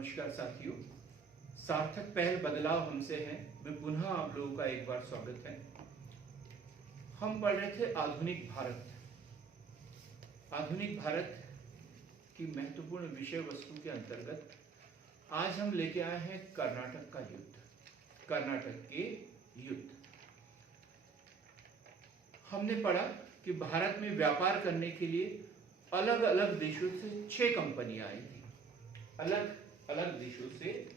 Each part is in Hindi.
नमस्कार साथियों, सार्थक पहल बदलाव हमसे है में पुनः आप लोगों का एक बार स्वागत है। हम पढ़ रहे थे आधुनिक भारत। आधुनिक भारत की महत्वपूर्ण विषय वस्तु के अंतर्गत आज हम लेके आए हैं कर्नाटक का युद्ध, कर्नाटक के युद्ध। हमने पढ़ा कि भारत में व्यापार करने के लिए अलग अलग देशों से 6 कंपनियां आई थी। अलग अलग देशों से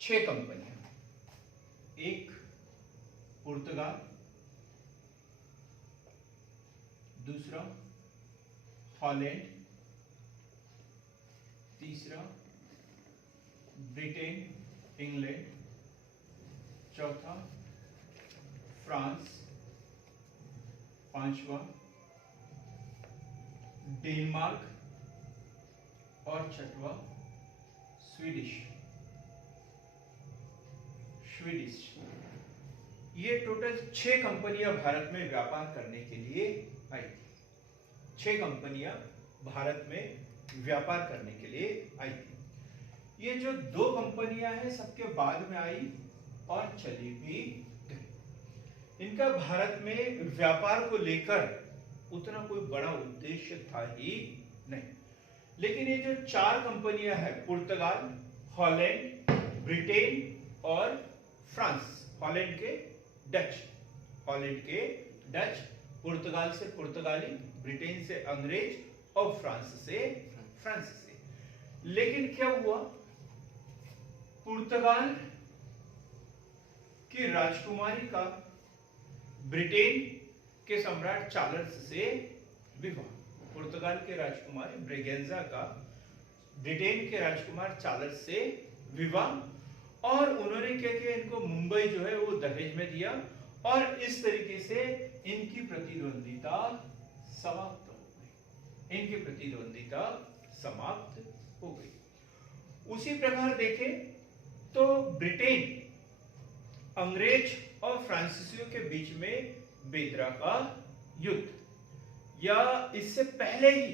6 कंपनियां। एक पुर्तगाल, दूसरा हॉलैंड, तीसरा ब्रिटेन इंग्लैंड, चौथा फ्रांस, पांचवा डेनमार्क और छठवा स्वीडिश। ये टोटल 6 कंपनियां भारत में व्यापार करने के लिए आई थी। 6 कंपनियां भारत में व्यापार करने के लिए आई थी। ये जो 2 कंपनियां हैं सबके बाद में आई और चली भी गई। इनका भारत में व्यापार को लेकर उतना कोई बड़ा उद्देश्य था ही नहीं। लेकिन ये जो 4 कंपनियां हैं, पुर्तगाल, हॉलैंड, ब्रिटेन और फ्रांस, हॉलैंड के डच, पुर्तगाल से पुर्तगाली, ब्रिटेन से अंग्रेज और फ्रांस से फ्रांसीसी। लेकिन क्या हुआ, पुर्तगाल की राजकुमारी का ब्रिटेन के सम्राट चार्ल्स से विवाह। पुर्तगाल के राजकुमार ब्रेगेंजा का ब्रिटेन के राजकुमार चार्ल्स से विवाह, और उन्होंने क्या किया, इनको मुंबई जो है वो दहेज में दिया, और इस तरीके से इनकी प्रतिद्वंदिता समाप्त हो गई। उसी प्रकार देखें तो ब्रिटेन अंग्रेज और फ्रांसीसियों के बीच में बेदरा का युद्ध, या इससे पहले ही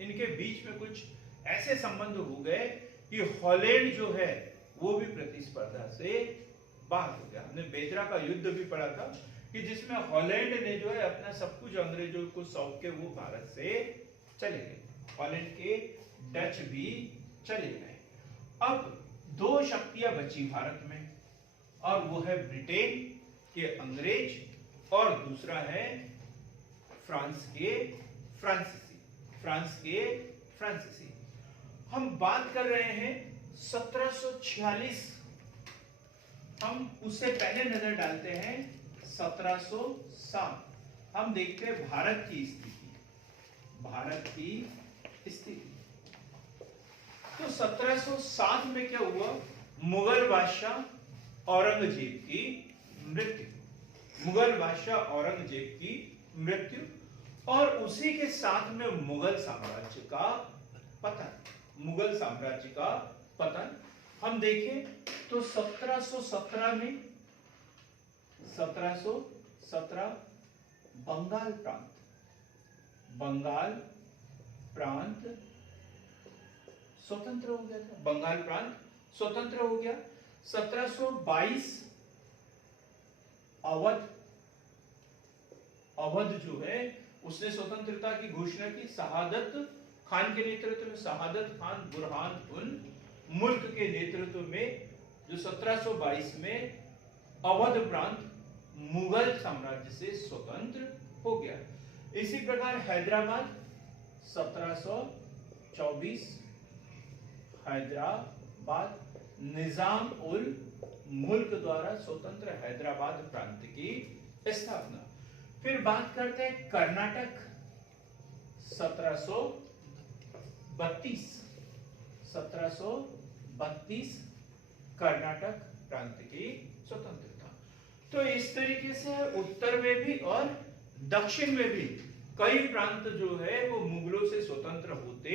इनके बीच में कुछ ऐसे संबंध हो गए कि हॉलैंड जो है वो भी प्रतिस्पर्धा से बाहर हो गया। हमने बेदरा का युद्ध भी पढ़ा था कि जिसमें हॉलैंड ने जो है अपना सब कुछ अंग्रेजों को सौंप के वो भारत से चले गए। हॉलैंड के डच भी चले गए। अब 2 शक्तियां बची भारत में, और वो है ब्रिटेन के अंग्रेज और दूसरा है फ्रांस के फ्रांसीसी। हम बात कर रहे हैं 1746। हम उससे पहले नजर डालते हैं 1707। हम देखते हैं भारत की स्थिति। तो 1707 में क्या हुआ, मुगल बादशाह औरंगजेब की मृत्यु, और उसी के साथ में मुगल साम्राज्य का पतन। हम देखें तो 1717 बंगाल प्रांत स्वतंत्र हो गया था। बंगाल प्रांत स्वतंत्र हो गया। 1722 अवध जो है उसने स्वतंत्रता की घोषणा की। शहादत खान के नेतृत्व में, शहादत खान बुरहान मुल्क के नेतृत्व में, जो 1722 में अवध प्रांत मुगल साम्राज्य से स्वतंत्र हो गया। इसी प्रकार हैदराबाद 1724, हैदराबाद निजाम उल मुल्क द्वारा स्वतंत्र हैदराबाद प्रांत की स्थापना। फिर बात करते हैं कर्नाटक 1732 कर्नाटक प्रांत की स्वतंत्रता। तो इस तरीके से उत्तर में भी और दक्षिण में भी कई प्रांत जो है वो मुगलों से स्वतंत्र होते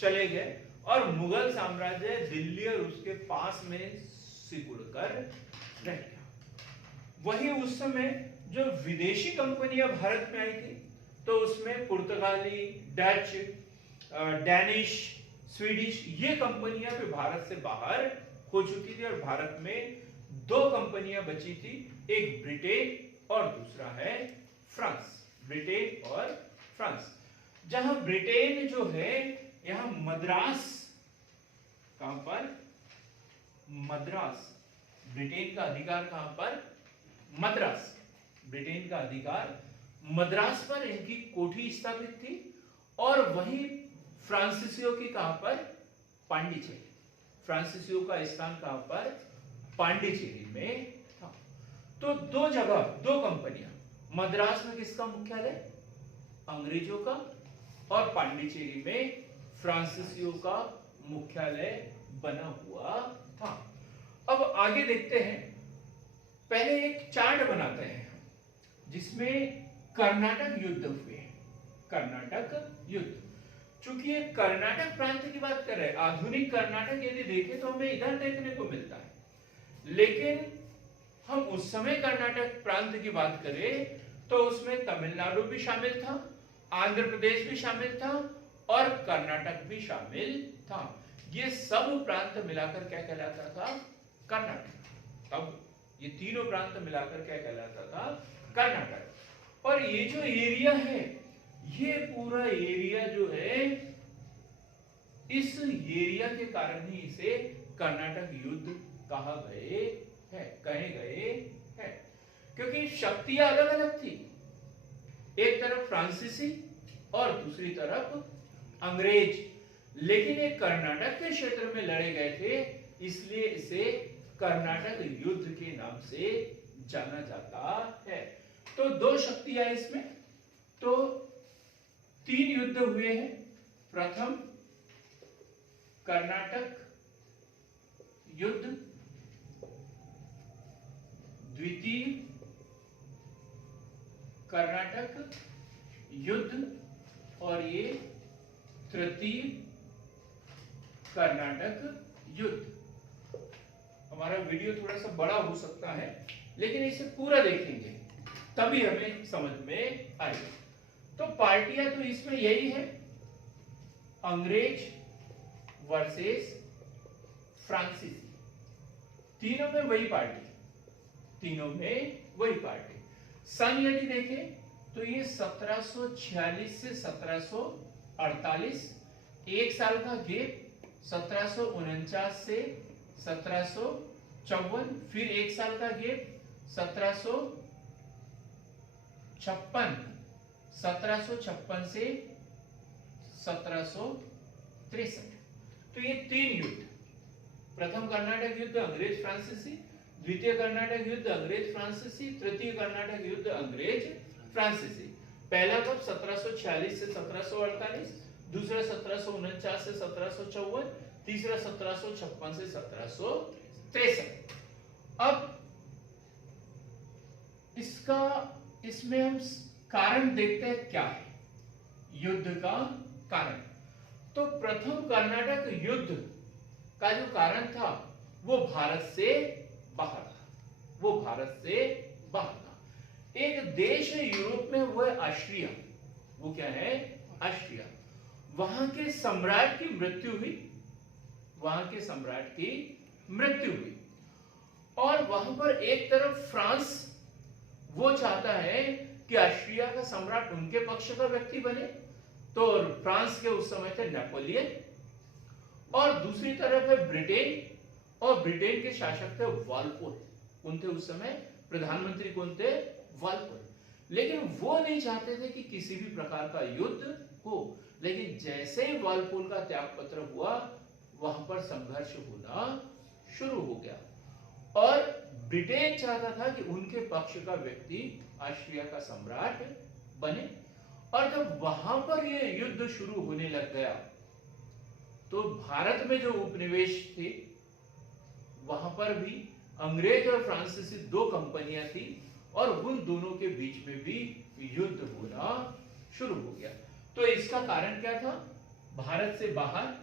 चले गए, और मुगल साम्राज्य दिल्ली और उसके पास में सिकुड़ कर रह गया। वही उस समय जो विदेशी कंपनियां भारत में आई थी, तो उसमें पुर्तगाली, डच, डैनिश, स्वीडिश, ये कंपनियां भी भारत से बाहर हो चुकी थी और भारत में दो कंपनियां बची थी, एक ब्रिटेन और दूसरा है फ्रांस। ब्रिटेन और फ्रांस, जहां ब्रिटेन जो है यहां मद्रास, कहां पर? मद्रास। ब्रिटेन का अधिकार कहां पर? मद्रास। ब्रिटेन का अधिकार मद्रास पर इनकी कोठी स्थापित थी और वहीं फ्रांसीसियों की कहां पर? पांडिचेरी। फ्रांसीसियों का स्थान कहां पर? पांडिचेरी में था। तो दो जगह, दो कंपनियां, मद्रास में किसका मुख्यालय? अंग्रेजों का, और पांडिचेरी में फ्रांसीसियों का मुख्यालय बना हुआ था। अब आगे देखते हैं, पहले एक चार्ट बनाते हैं जिसमें कर्नाटक युद्ध हुए। कर्नाटक युद्ध, चूंकि ये कर्नाटक प्रांत की बात कर रहे हैं, आधुनिक कर्नाटक यदि देखें तो हमें इधर देखने को मिलता है, लेकिन हम उस समय कर्नाटक प्रांत की बात करें तो उसमें तमिलनाडु भी शामिल था, आंध्र प्रदेश भी शामिल था और कर्नाटक भी शामिल था। ये सब प्रांत मिलाकर क्या कहलाता था? कर्नाटक। तब ये तीनों प्रांत मिलाकर क्या कहलाता था? कर्नाटक। और ये जो एरिया है, ये पूरा एरिया जो है, इस एरिया के कारण ही इसे कर्नाटक युद्ध कहा कहे गए हैं, क्योंकि शक्तियां अलग अलग थी, एक तरफ फ्रांसीसी और दूसरी तरफ अंग्रेज, लेकिन ये कर्नाटक के क्षेत्र में लड़े गए थे, इसलिए इसे कर्नाटक युद्ध के नाम से जाना जाता है। तो दो शक्तियां इसमें, तो 3 युद्ध हुए हैं। प्रथम कर्नाटक युद्ध, द्वितीय कर्नाटक युद्ध और ये तृतीय कर्नाटक युद्ध। हमारा वीडियो थोड़ा सा बड़ा हो सकता है, लेकिन इसे पूरा देखेंगे तभी हमें समझ में आएगा। तो पार्टियां तो इसमें यही है, अंग्रेज वर्सेस फ्रांसीसी, तीनों में वही पार्टी, तीनों में वही पार्टी। सन यदि देखें तो ये 1746 से 1748, एक साल का गेप, 1749 से 1754, फिर एक साल का गेप 1756 से 1763। तो ये 3 युद्ध, प्रथम कर्नाटक युद्ध अंग्रेज फ्रांसीसी, द्वितीय कर्नाटक युद्ध अंग्रेज फ्रांसीसी, तृतीय कर्नाटक युद्ध अंग्रेज फ्रांसीसी। पहला कब? 1746 से 1748, दूसरा 1749 से 1754, तीसरा 1756 से 1763। अब इसमें हम कारण देखते हैं, क्या है युद्ध का कारण। तो प्रथम कर्नाटक युद्ध का जो कारण था वो भारत से बाहर था, वो भारत से बाहर था। एक देश है यूरोप में, वो है ऑस्ट्रिया। वो क्या है? ऑस्ट्रिया। वहां के सम्राट की मृत्यु हुई, वहां के सम्राट की मृत्यु हुई, और वहां पर एक तरफ फ्रांस वो चाहता है कि ऑस्ट्रिया का सम्राट उनके पक्ष का व्यक्ति बने, तो फ्रांस के उस समय थे नेपोलियन, और दूसरी तरफ है ब्रिटेन, और ब्रिटेन के शासक थे वालपोल। कौन थे उस समय? प्रधानमंत्री कौन थे? वालपोल। लेकिन वो नहीं चाहते थे कि किसी भी प्रकार का युद्ध हो, लेकिन जैसे ही वालपोल का त्याग पत्र हुआ, वहां पर संघर्ष होना शुरू हो गया, और ब्रिटेन चाहता था कि उनके पक्ष का व्यक्ति ऑस्ट्रिया का सम्राट बने। और जब वहां पर यह युद्ध शुरू होने लग गया, तो भारत में जो उपनिवेश थे वहां पर भी अंग्रेज और फ्रांसीसी 2 कंपनियां थी, और उन दोनों के बीच में भी युद्ध होना शुरू हो गया। तो इसका कारण क्या था? भारत से बाहर,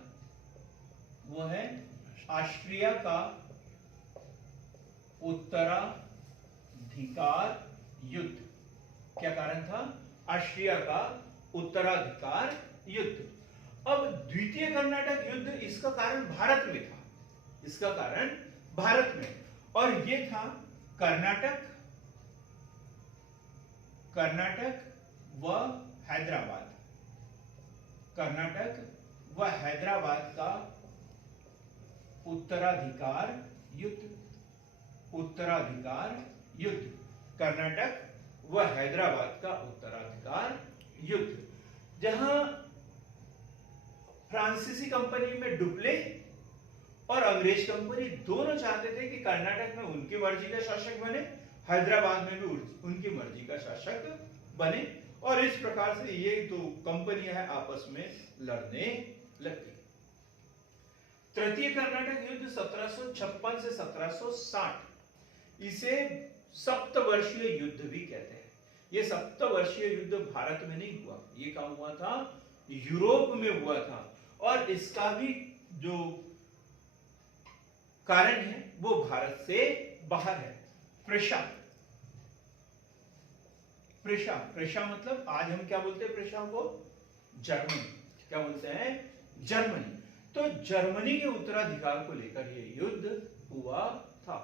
वो है ऑस्ट्रिया का उत्तराधिकार युद्ध। क्या कारण था? ऑस्ट्रिया का उत्तराधिकार युद्ध। अब द्वितीय कर्नाटक युद्ध, इसका कारण भारत में था, इसका कारण भारत में, और ये था कर्नाटक व हैदराबाद, कर्नाटक व हैदराबाद का उत्तराधिकार युद्ध, उत्तराधिकार युद्ध, कर्नाटक व हैदराबाद का उत्तराधिकार युद्ध, जहां फ्रांसीसी कंपनी में डुप्ले और अंग्रेज कंपनी दोनों चाहते थे कि कर्नाटक में उनकी मर्जी का शासक बने, हैदराबाद में भी उनकी मर्जी का शासक बने, और इस प्रकार से ये तो कंपनियां हैं आपस में लड़ने लगी। तृतीय कर्नाटक युद्ध 1756 से 1760, इसे सप्तवर्षीय युद्ध भी कहते हैं। ये सप्तवर्षीय युद्ध भारत में नहीं हुआ, ये कहां हुआ था, यूरोप में हुआ था, और इसका भी जो कारण है वो भारत से बाहर है। प्रेशा, प्रेशा, प्रेशा मतलब आज हम क्या बोलते हैं प्रेशा को, जर्मनी, क्या बोलते हैं, जर्मनी। तो जर्मनी के उत्तराधिकार को लेकर ये युद्ध हुआ था।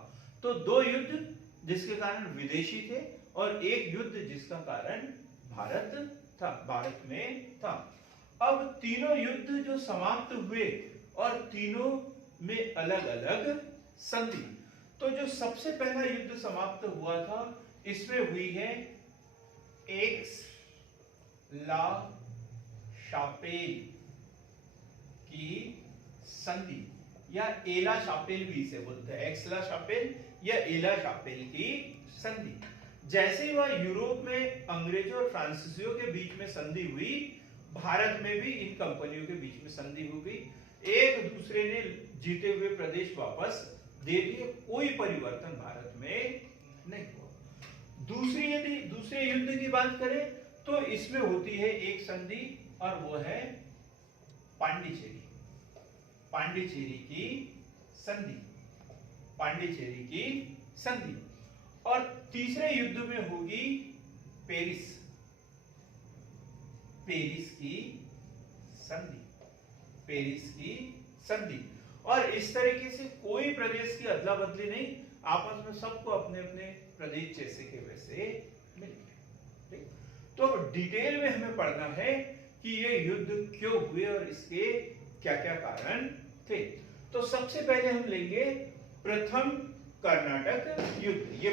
तो दो युद्ध जिसके कारण विदेशी थे, और एक युद्ध जिसका कारण भारत था, भारत में था। अब तीनों युद्ध जो समाप्त हुए, और तीनों में अलग अलग संधि। तो जो सबसे पहला युद्ध समाप्त हुआ था, इसमें हुई है एक्स-ला शापेल की संधि, या एला शापेल भी इसे बोलते हैं, एक्स-ला शापेल या एला शापेल की संधि। जैसे ही वह यूरोप में अंग्रेजों और फ्रांसीसियों के बीच में संधि हुई, भारत में भी इन कंपनियों के बीच में संधि हो गई। एक दूसरे ने जीते हुए प्रदेश वापस दे दिए, कोई परिवर्तन भारत में नहीं हुआ। दूसरे युद्ध की बात करें तो इसमें होती है एक संधि, और वो है पांडिचेरी, पांडिचेरी की संधि, पांडिचेरी की संधि। और तीसरे युद्ध में होगी पेरिस, पेरिस की संधि, पेरिस की संधि। और इस तरीके से कोई प्रदेश की अदला बदली नहीं, आपस में सबको अपने अपने प्रदेश जैसे के वैसे मिल गए। तो डिटेल में हमें पढ़ना है कि ये युद्ध क्यों हुए और इसके क्या क्या कारण थे। तो सबसे पहले हम लेंगे प्रथम कर्नाटक युद्ध। ये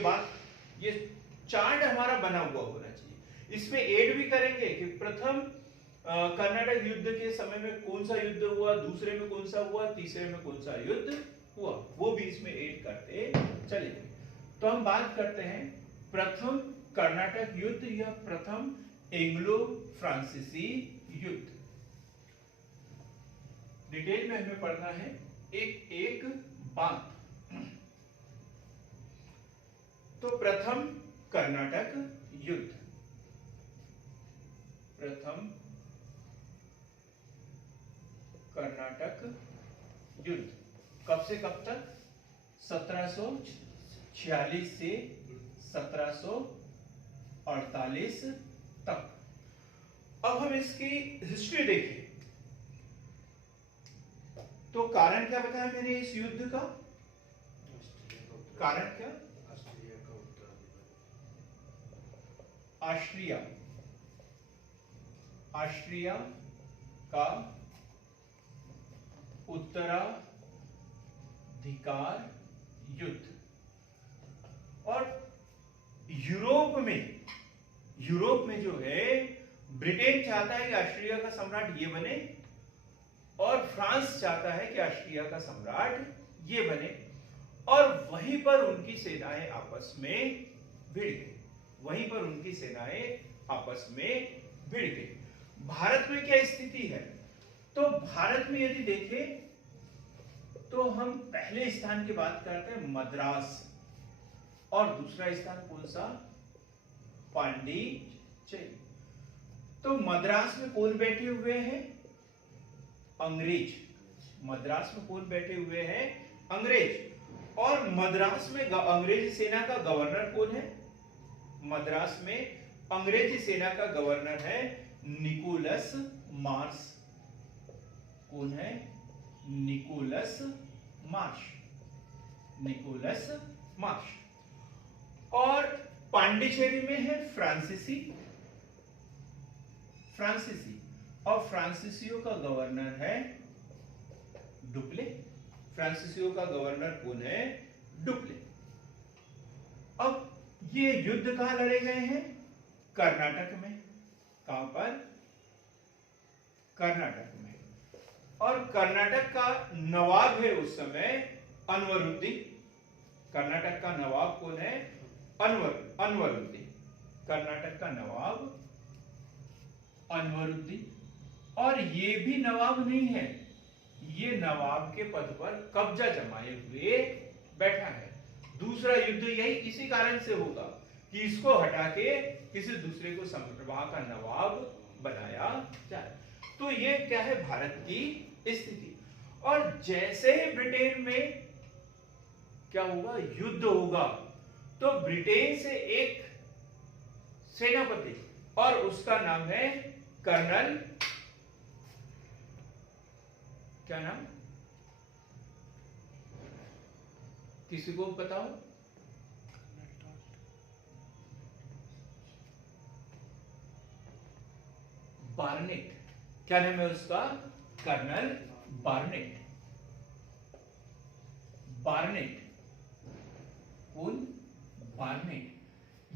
चार्ट हमारा बना हुआ होना चाहिए, इसमें ऐड भी करेंगे कि प्रथम कर्नाटक युद्ध के समय में कौन सा युद्ध हुआ, दूसरे में कौन सा हुआ, तीसरे में कौन सा युद्ध हुआ, वो भी इसमें ऐड करते चलेंगे। तो हम बात करते हैं प्रथम कर्नाटक युद्ध या प्रथम एंग्लो फ्रांसीसी युद्ध। डिटेल में हमें पढ़ना है एक एक बात। तो प्रथम कर्नाटक युद्ध, प्रथम कर्नाटक युद्ध कब से कब तक, 1746 से 1748 तक। अब हम इसकी हिस्ट्री देखें तो कारण क्या बताया मैंने इस युद्ध का, कारण क्या, ऑस्ट्रिया, ऑस्ट्रिया का उत्तराधिकार युद्ध। और यूरोप में जो है ब्रिटेन चाहता है कि ऑस्ट्रिया का सम्राट ये बने, और फ्रांस चाहता है कि ऑस्ट्रिया का सम्राट ये बने, और वहीं पर उनकी सेनाएं आपस में भिड़ गई, वहीं पर उनकी सेनाएं आपस में भिड़ गई। भारत में क्या स्थिति है, तो भारत में यदि देखें तो हम पहले स्थान की बात करते हैं मद्रास, और दूसरा स्थान कौन सा, पांडिचेरी। तो मद्रास में कौन बैठे हुए हैं, अंग्रेज, मद्रास में कौन बैठे हुए हैं, अंग्रेज। और मद्रास में अंग्रेजी सेना का गवर्नर कौन है, मद्रास में अंग्रेजी सेना का गवर्नर है निकोलस मार्श, कौन है? Nicholas Marsh, Nicholas Marsh. और पांडिचेरी में है फ्रांसीसी, फ्रांसीसी, और फ्रांसीसियों का गवर्नर है डुप्ले। फ्रांसीसियों का गवर्नर कौन है? डुप्ले। अब ये युद्ध कहां लड़े गए हैं? कर्नाटक में। कहां पर? कर्नाटक में। और कर्नाटक का नवाब है उस समय अनवरुद्दीन। कर्नाटक का नवाब कौन है? अनवरुद्दीन। कर्नाटक का नवाब अनवरुद्दीन। और ये भी नवाब नहीं है, ये नवाब के पद पर कब्जा जमाए हुए बैठा है। दूसरा युद्ध यही इसी कारण से होगा कि इसको हटा के किसी दूसरे को वहां का नवाब बनाया जाए। तो ये क्या है? भारत की स्थिति। और जैसे ही ब्रिटेन में क्या होगा? युद्ध होगा, तो ब्रिटेन से एक सेनापति, और उसका नाम है कर्नल, क्या नाम? किसी को बताओ? बार्नेट। क्या नाम है उसका? Colonel Barnett. बार्नेट, कौन? बार्नेट।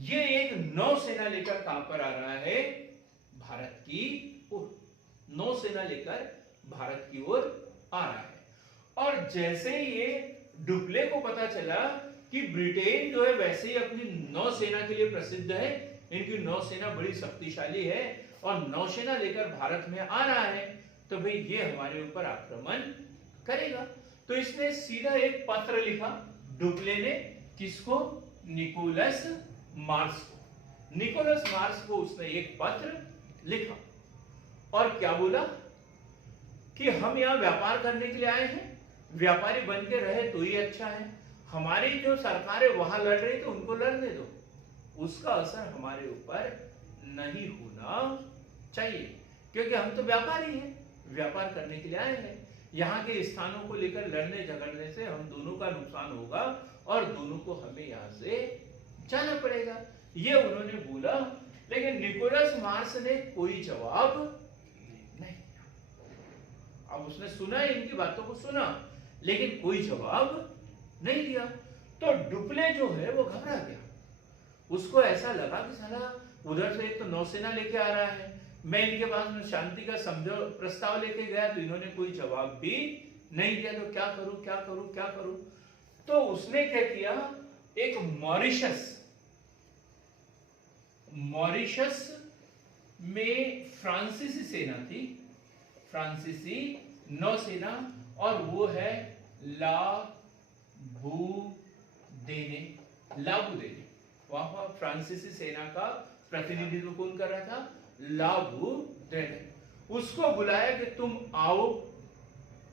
ये एक नौसेना लेकर कहां पर आ रहा है? भारत की ओर। नौसेना लेकर भारत की ओर आ रहा है। और जैसे ही ये डुप्ले को पता चला कि ब्रिटेन जो है वैसे ही अपनी नौसेना के लिए प्रसिद्ध है, इनकी नौसेना बड़ी शक्तिशाली है और नौसेना लेकर भारत में आ रहा है, तो भाई ये हमारे ऊपर आक्रमण करेगा। तो इसने सीधा एक पत्र लिखा डुप्ले ने। किसको? निकोलस मार्श को। निकोलस मार्श को उसने एक पत्र लिखा और क्या बोला कि हम यहां व्यापार करने के लिए आए हैं, व्यापारी बन के रहे तो ही अच्छा है। हमारी जो सरकारें वहां लड़ रही तो उनको लड़ने दो, उसका असर हमारे ऊपर नहीं होना चाहिए, क्योंकि हम तो व्यापारी हैं, व्यापार करने के लिए आए हैं। यहाँ के स्थानों को लेकर लड़ने झगड़ने से हम दोनों का नुकसान होगा और दोनों को हमें यहाँ से जाना पड़ेगा, ये उन्होंने बोला। लेकिन निकोलस मार्श ने कोई जवाब नहीं। अब उसने सुना, इनकी बातों को सुना, लेकिन कोई जवाब नहीं दिया। तो डुप्ले जो है वो घबरा गया। उसको ऐसा लगा कि साला उधर से एक तो नौसेना लेके आ रहा है, मैं इनके पास में शांति का समझौता प्रस्ताव लेके गया तो इन्होंने कोई जवाब भी नहीं दिया, तो क्या करूं क्या करूं क्या करूं। तो उसने क्या किया, एक मॉरिशस में फ्रांसीसी सेना थी, फ्रांसीसी नौसेना, और वो है लाबूदेने। वहां फ्रांसीसी सेना का प्रतिनिधित्व कौन कर रहा था? लाबूदेने। उसको बुलाया कि तुम आओ,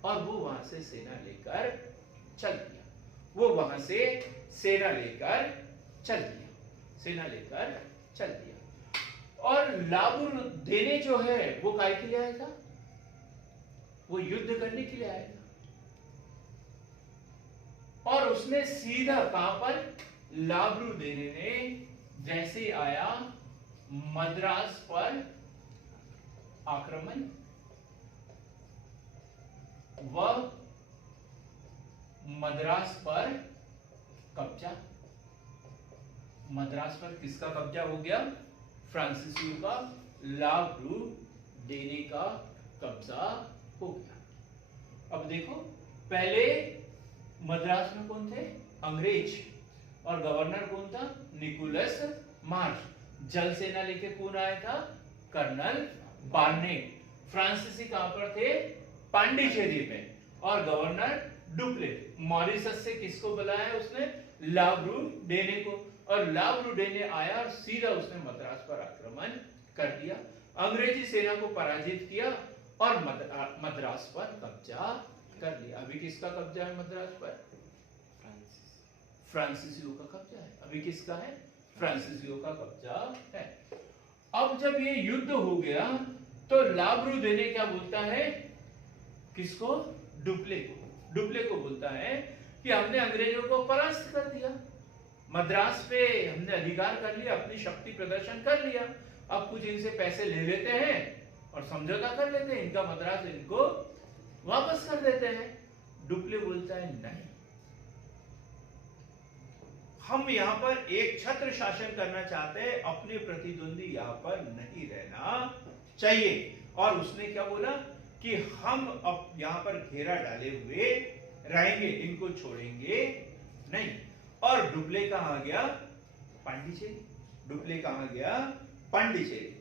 और वो वहां से सेना लेकर चल दिया। वो वहां से सेना लेकर चल दिया, सेना लेकर चल दिया। और लाबूदेने जो है वो काय के लिए आया था? वो युद्ध करने के लिए आया था। और उसने सीधा कहां पर? लाबूदेने ने जैसे आया मद्रास पर आक्रमण, वह मद्रास पर कब्जा। मद्रास पर किसका कब्जा हो गया? फ्रांसीसियों का, लाबूदेने का कब्जा हो गया। अब देखो, पहले मद्रास में कौन थे? अंग्रेज, और गवर्नर कौन था? Nicholas Marsh. जल सेना लेके कौन आया था? Colonel Barnett. फ्रांसीसी कहां पर थे? पांडिचेरी में, और गवर्नर डुप्ले। मॉरिशस से किसको बुलाया उसने? लाबूदेने को। और लाबूदेने आया और सीधा उसने मद्रास पर आक्रमण कर दिया, अंग्रेजी सेना को पराजित किया और मद्रास पर कब्जा कर लिया। अभी किसका कब्जा है मद्रास पर? फ्रांसीसियों का कब्जा है। अभी किसका है? फ्रांसीसियों का कब्जा है। अब जब ये युद्ध हो गया तो लाबूदेने क्या बोलता है किसको? डुप्ले को। डुप्ले को बोलता है कि हमने अंग्रेजों को परास्त कर दिया, मद्रास पे हमने अधिकार कर लिया, अपनी शक्ति प्रदर्शन कर लिया, अब कुछ इनसे पैसे ले लेते हैं और समझौता कर लेते हैं, इनका मद्रास इनको वापस कर देते हैं। डुप्ले बोलता है नहीं, हम यहां पर एक छत्र शासन करना चाहते हैं, अपने प्रतिद्वंदी यहां पर नहीं रहना चाहिए। और उसने क्या बोला कि हम अब यहां पर घेरा डाले हुए रहेंगे, इनको छोड़ेंगे नहीं। और डुप्ले कहां गया? पांडिचेरी। डुप्ले कहां गया? पांडिचेरी।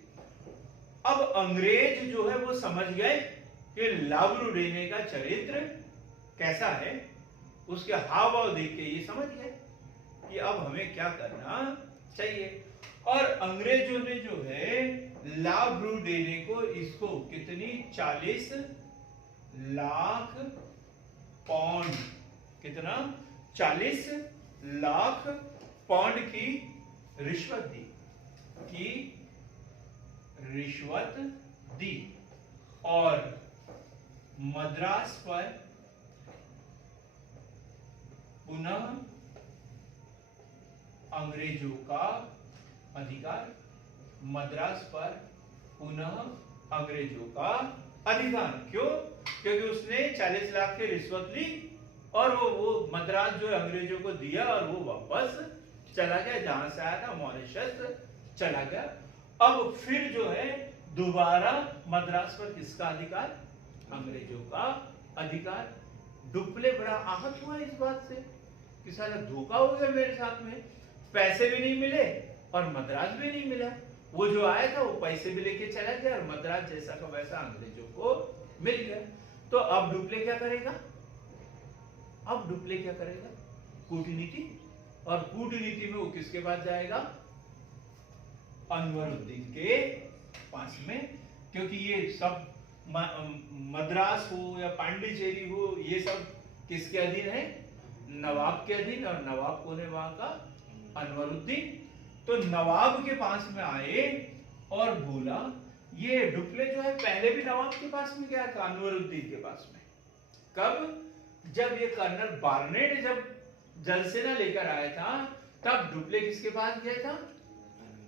अब अंग्रेज जो है वो समझ गए कि लाब्रूडेने का चरित्र कैसा है, उसके हाव भाव देख के ये समझ गए कि अब हमें क्या करना चाहिए। और अंग्रेजों ने जो है लाब्रूडेने को, इसको कितनी 40 लाख पाउंड, कितना? 40 लाख पाउंड की रिश्वत दी, और मद्रास पर पुनः अंग्रेजों का अधिकार, मद्रास पर पुनः अंग्रेजों का अधिकार। क्यों? क्योंकि उसने 40 लाख की रिश्वत ली और वो मद्रास जो है अंग्रेजों को दिया और वो वापस चला गया, जहां से आया था मॉरिशस चला गया। अब फिर जो है दोबारा मद्रास पर किसका अधिकार? अंग्रेजों का अधिकार। डुप्ले बड़ा आहत हुआ इस बात से कि साला धोखा हो गया मेरे साथ में, पैसे भी नहीं मिले और मद्रास भी नहीं मिला। वो जो आया था वो पैसे भी लेके चला गया और मद्रास जैसा का वैसा अंग्रेजों को मिल गया। तो अब डुप्ले क्या करेगा? अब डुप्ले क्या करेगा? कूटनीति। और कूटनीति में वो किसके पास जाएगा? अनवरुद्दीन के पास में। क्योंकि ये सब मद्रास हो या पांडिचेरी हो, ये सब किसके अधीन है? नवाब के अधीन। और नवाब कौन है वहां का? अनवरुद्दीन। तो नवाब के पास में आए और बोला, ये डुप्ले जो है पहले भी नवाब के पास में गया था, अनवरुद्दीन के पास में। कब? जब ये कर्नल बार्नेट जब जलसेना लेकर आया था, तब डुप्ले किसके पास गया था?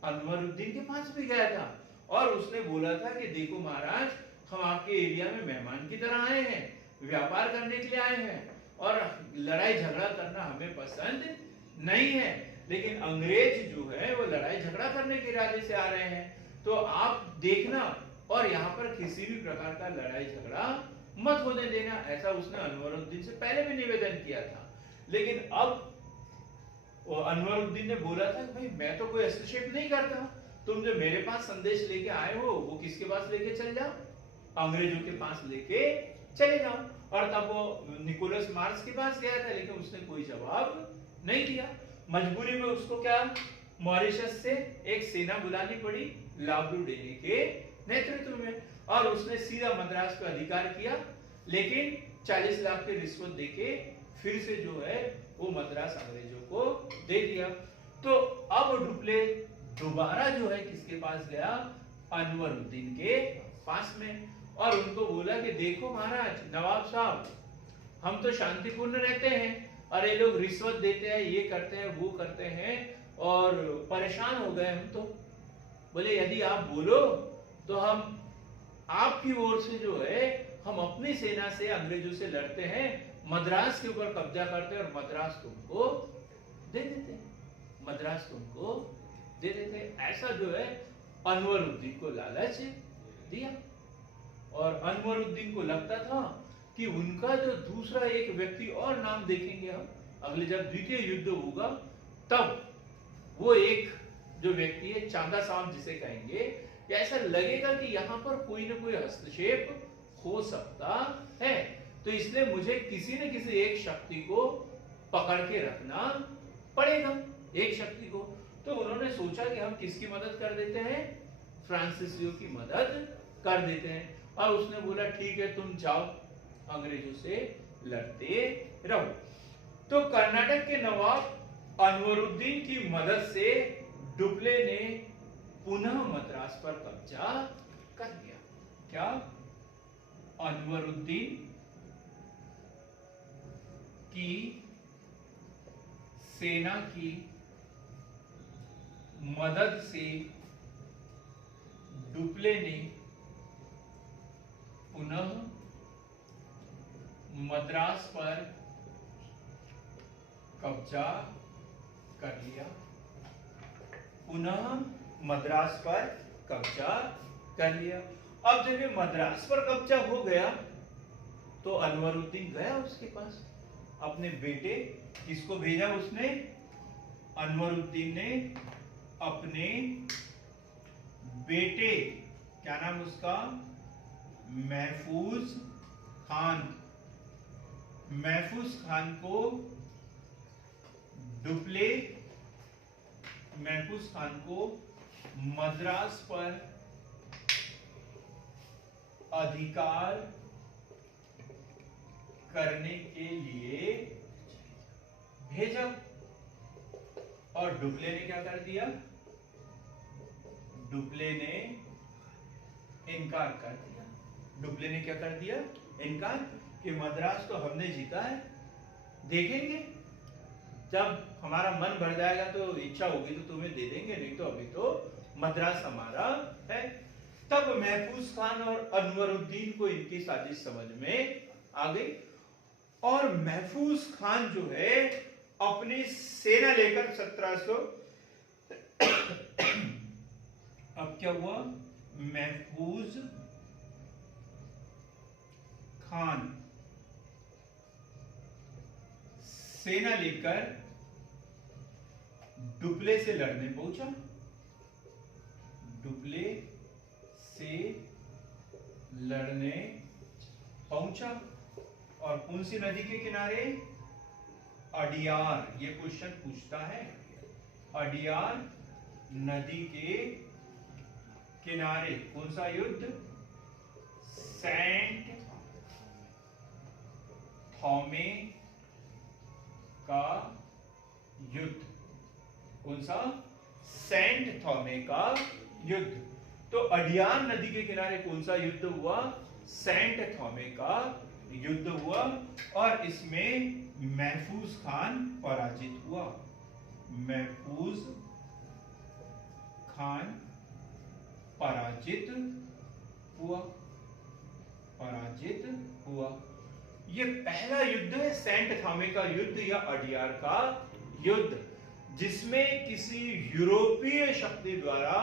अनवरुद्दीन के पास भी गया था। और उसने बोला था कि देखो महाराज, हम आपके एरिया में मेहमान की तरह आए हैं, व्यापार करने के लिए आए हैं, और लड़ाई झगड़ा करना हमें पसंद नहीं है, लेकिन अंग्रेज जो है वो लड़ाई झगड़ा करने के इरादे से आ रहे हैं, तो आप देखना और यहाँ पर किसी भी प्रकार का लड़ाई झगड़ा मत होने देना। ऐसा उसने अनवरुद्दीन से पहले भी निवेदन किया था। लेकिन अब अनवरुद्दीन ने बोला था कि भाई मैं तो कोई हस्तक्षेप नहीं करता, तुम जो मेरे पास संदेश लेके आए हो वो किसके पास लेके चले जाओ? अंग्रेजों के पास लेके चले जाओ। और तब वो निकोलस मार्स के पास गया था, लेकिन उसने कोई जवाब नहीं दिया। मजबूरी में उसको क्या, मॉरिशस से एक सेना बुलानी पड़ी लाब्रूडेने के नेतृत्व में, और उसने सीधा मद्रास पर अधिकार किया। लेकिन 40 लाख की रिश्वत देके फिर से जो है वो मद्रास अंग्रेजों को दे दिया। तो अब डुप्ले दोबारा जो है किसके पास गया? अनवरुद्दीन के पास में, और उनको बोला कि देखो महाराज, नवाब साहब, हम तो शांतिपूर्ण रहते हैं और ये लोग रिश्वत देते हैं, ये करते हैं, वो करते हैं, और परेशान हो गए हम। तो बोले यदि आप बोलो तो हम आपकी ओर से जो है हम अपनी सेना से अंग्रेजों से लड़ते हैं, मद्रास के ऊपर कब्जा करते हैं और मद्रास तुमको दे देते, मद्रास तुमको दे देते। ऐसा जो है अनवरुद्दीन को लालच दिया। और अनवरुद्दीन को लगता था कि उनका जो दूसरा एक व्यक्ति और नाम देखेंगे हम अगले, जब द्वितीय युद्ध होगा तब वो एक जो व्यक्ति है चांदा साहब जिसे कहेंगे, ऐसा लगेगा कि यहाँ पर कोई ना कोई हस्तक्षेप हो सकता है। तो इसलिए मुझे किसी न किसी एक शक्ति को पकड़ के रखना पड़ेगा, एक शक्ति को। तो उन्होंने सोचा कि हम किसकी मदद कर देते हैं? फ्रांसिसियो की मदद कर देते हैं। और उसने बोला ठीक है, तुम जाओ अंग्रेजों से लड़ते रहो। तो कर्नाटक के नवाब अनवरुद्दीन की मदद से डुप्ले ने पुनः मद्रास पर कब्जा कर लिया। क्या? अनवरुद्दीन की सेना की मदद से डुप्ले ने पुनः मद्रास पर कब्जा कर लिया। पुनः मद्रास पर कब्जा कर लिया। अब जब ये मद्रास पर कब्जा हो गया तो अनवरुद्दीन गया उसके पास, अपने बेटे, किसको भेजा उसने? अनवरुद्दीन ने अपने बेटे, क्या नाम उसका? महफूज खान, महफूज खान को डुप्ले, महफूज खान को मद्रास पर अधिकार करने के लिए भेजा। और डुप्ले ने क्या कर दिया? डुप्ले ने इनकार कर दिया। डुप्ले ने क्या कर दिया? इनकार, कि मद्रास तो हमने जीता है, देखेंगे जब हमारा मन भर जाएगा तो इच्छा होगी तो तुम्हें दे देंगे, नहीं तो अभी तो मद्रास हमारा है। तब महफूज खान और अनवरुद्दीन को इनकी साजिश समझ में आ गई और महफूज खान जो है अपनी सेना लेकर 1700 अब क्या हुआ? महफूज खान सेना लेकर डुप्ले से लड़ने पहुंचा। डुप्ले से लड़ने पहुंचा और कौन सी नदी के किनारे? अडियार, ये क्वेश्चन पूछता है। अडियार नदी के किनारे। कौन सा युद्ध? सेंट थॉमे का युद्ध। कौन सा? सेंट थॉमे का युद्ध। तो अडियार नदी के किनारे कौन सा युद्ध हुआ? सेंट थॉमे का युद्ध हुआ और इसमें महफूज खान पराजित हुआ। महफूज खान पराजित हुआ। पराजित हुआ। ये पहला युद्ध है, सेंट थॉमे का युद्ध या अडियार का युद्ध, जिसमें किसी यूरोपीय शक्ति द्वारा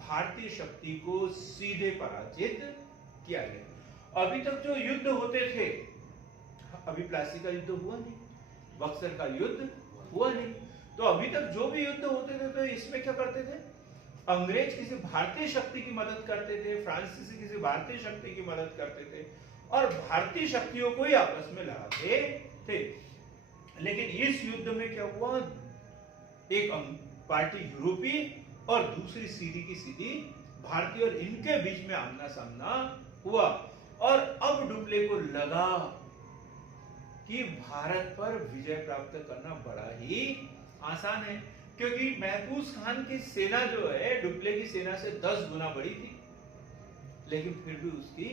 भारतीय शक्ति को सीधे पराजित किया गया। अभी तक जो युद्ध होते थे, अभी प्लासी का युद्ध हुआ नहीं, बक्सर का युद्ध हुआ नहीं, तो अभी तक जो भी युद्ध होते थे तो इसमें क्या करते थे? अंग्रेज किसी भारतीय शक्ति की मदद करते थे, फ्रांसीसी किसी भारतीय शक्ति की मदद करते थे और भारतीय शक्तियों को ही आपस में लड़ाते थे। लेकिन इस युद्ध में क्या हुआ? एक पार्टी यूरोपीय और दूसरी सीधी की सीधी भारतीय, और इनके बीच में आमना सामना हुआ। और अब डुप्ले को लगा कि भारत पर विजय प्राप्त करना बड़ा ही आसान है, क्योंकि महफूज खान की सेना जो है डुप्ले की सेना से 10 गुना बड़ी थी, लेकिन फिर भी उसकी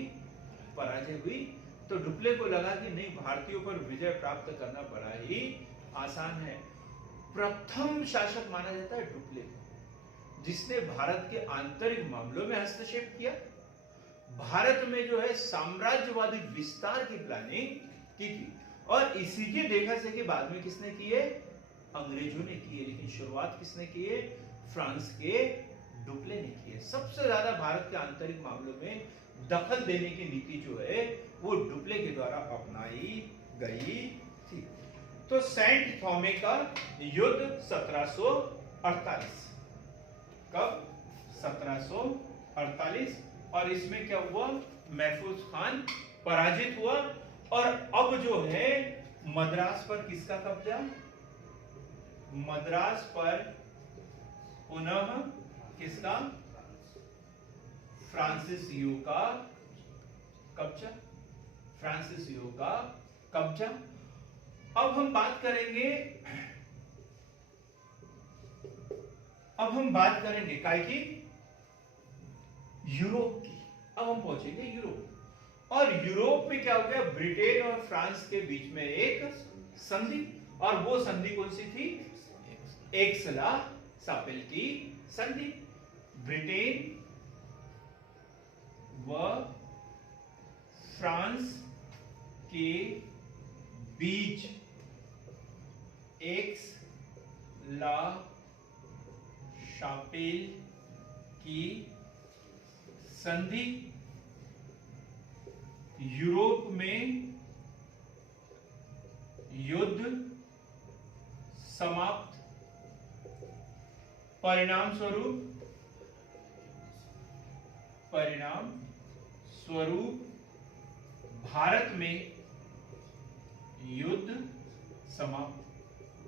पराजय हुई। तो डुप्ले को लगा कि नहीं, भारतीयों पर विजय प्राप्त करना बड़ा ही आसान है। प्रथम शासक माना जाता है डुप्ले, जिसने भारत के आंतरिक मामलों में हस्तक्षेप किया, भारत में जो है साम्राज्यवादी विस्तार की प्लानिंग की थी। और इसी की देखा से कि बाद में किसने किए? अंग्रेजों ने किए, लेकिन शुरुआत किसने किए? फ्रांस के डुप्ले ने किए। सबसे ज्यादा भारत के आंतरिक मामलों में दखल देने की नीति जो है वो डुप्ले के द्वारा अपनाई गई थी। तो सेंट थॉमे का युद्ध 1748, कब? 1748। और इसमें क्या हुआ? महफूज खान पराजित हुआ और अब जो है मद्रास पर किसका कब्जा? मद्रास पर पुनः किसका? फ्रांसीसियों का कब्जा। फ्रांसीसियों का कब्जा। अब हम बात करेंगे काय की? यूरोप की। अब हम पहुंचेंगे यूरोप। और यूरोप में क्या हो गया? ब्रिटेन और फ्रांस के बीच में एक संधि, और वो संधि कौन सी थी? एक्सला-शापेल की संधि। ब्रिटेन व फ्रांस के बीच एक्स-ला-शापेल की संधि यूरोप में युद्ध समाप्त, परिणाम स्वरूप भारत में युद्ध समाप्त,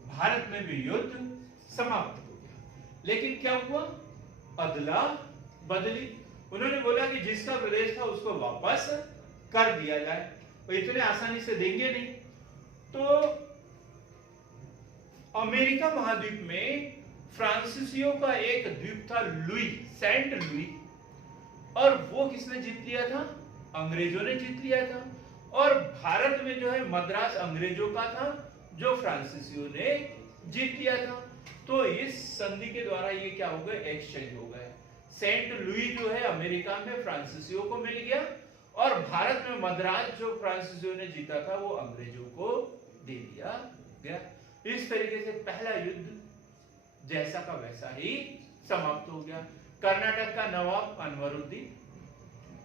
भारत में भी युद्ध समाप्त हो गया। लेकिन क्या हुआ? अदला बदली। उन्होंने बोला कि जिसका प्रदेश था उसको वापस कर दिया जाए, तो इतने आसानी से देंगे नहीं। तो अमेरिका महाद्वीप में फ्रांसीसियों का एक द्वीप था लुई, सेंट लुई, और वो किसने जीत लिया था? अंग्रेजों ने जीत लिया था। और भारत में जो है मद्रास अंग्रेजों का था, जो फ्रांसीसियों ने जीत लिया था। तो इस संधि के द्वारा ये क्या हो गए? एक्सचेंज हो गए। सेंट लुई जो है अमेरिका में फ्रांसीसियों को मिल गया, और भारत में मद्रास जो फ्रांसीसियों ने जीता था वो अंग्रेजों को दे दिया गया। इस तरीके से पहला युद्ध जैसा का वैसा ही समाप्त हो गया। कर्नाटक का नवाब अनवरुद्दीन,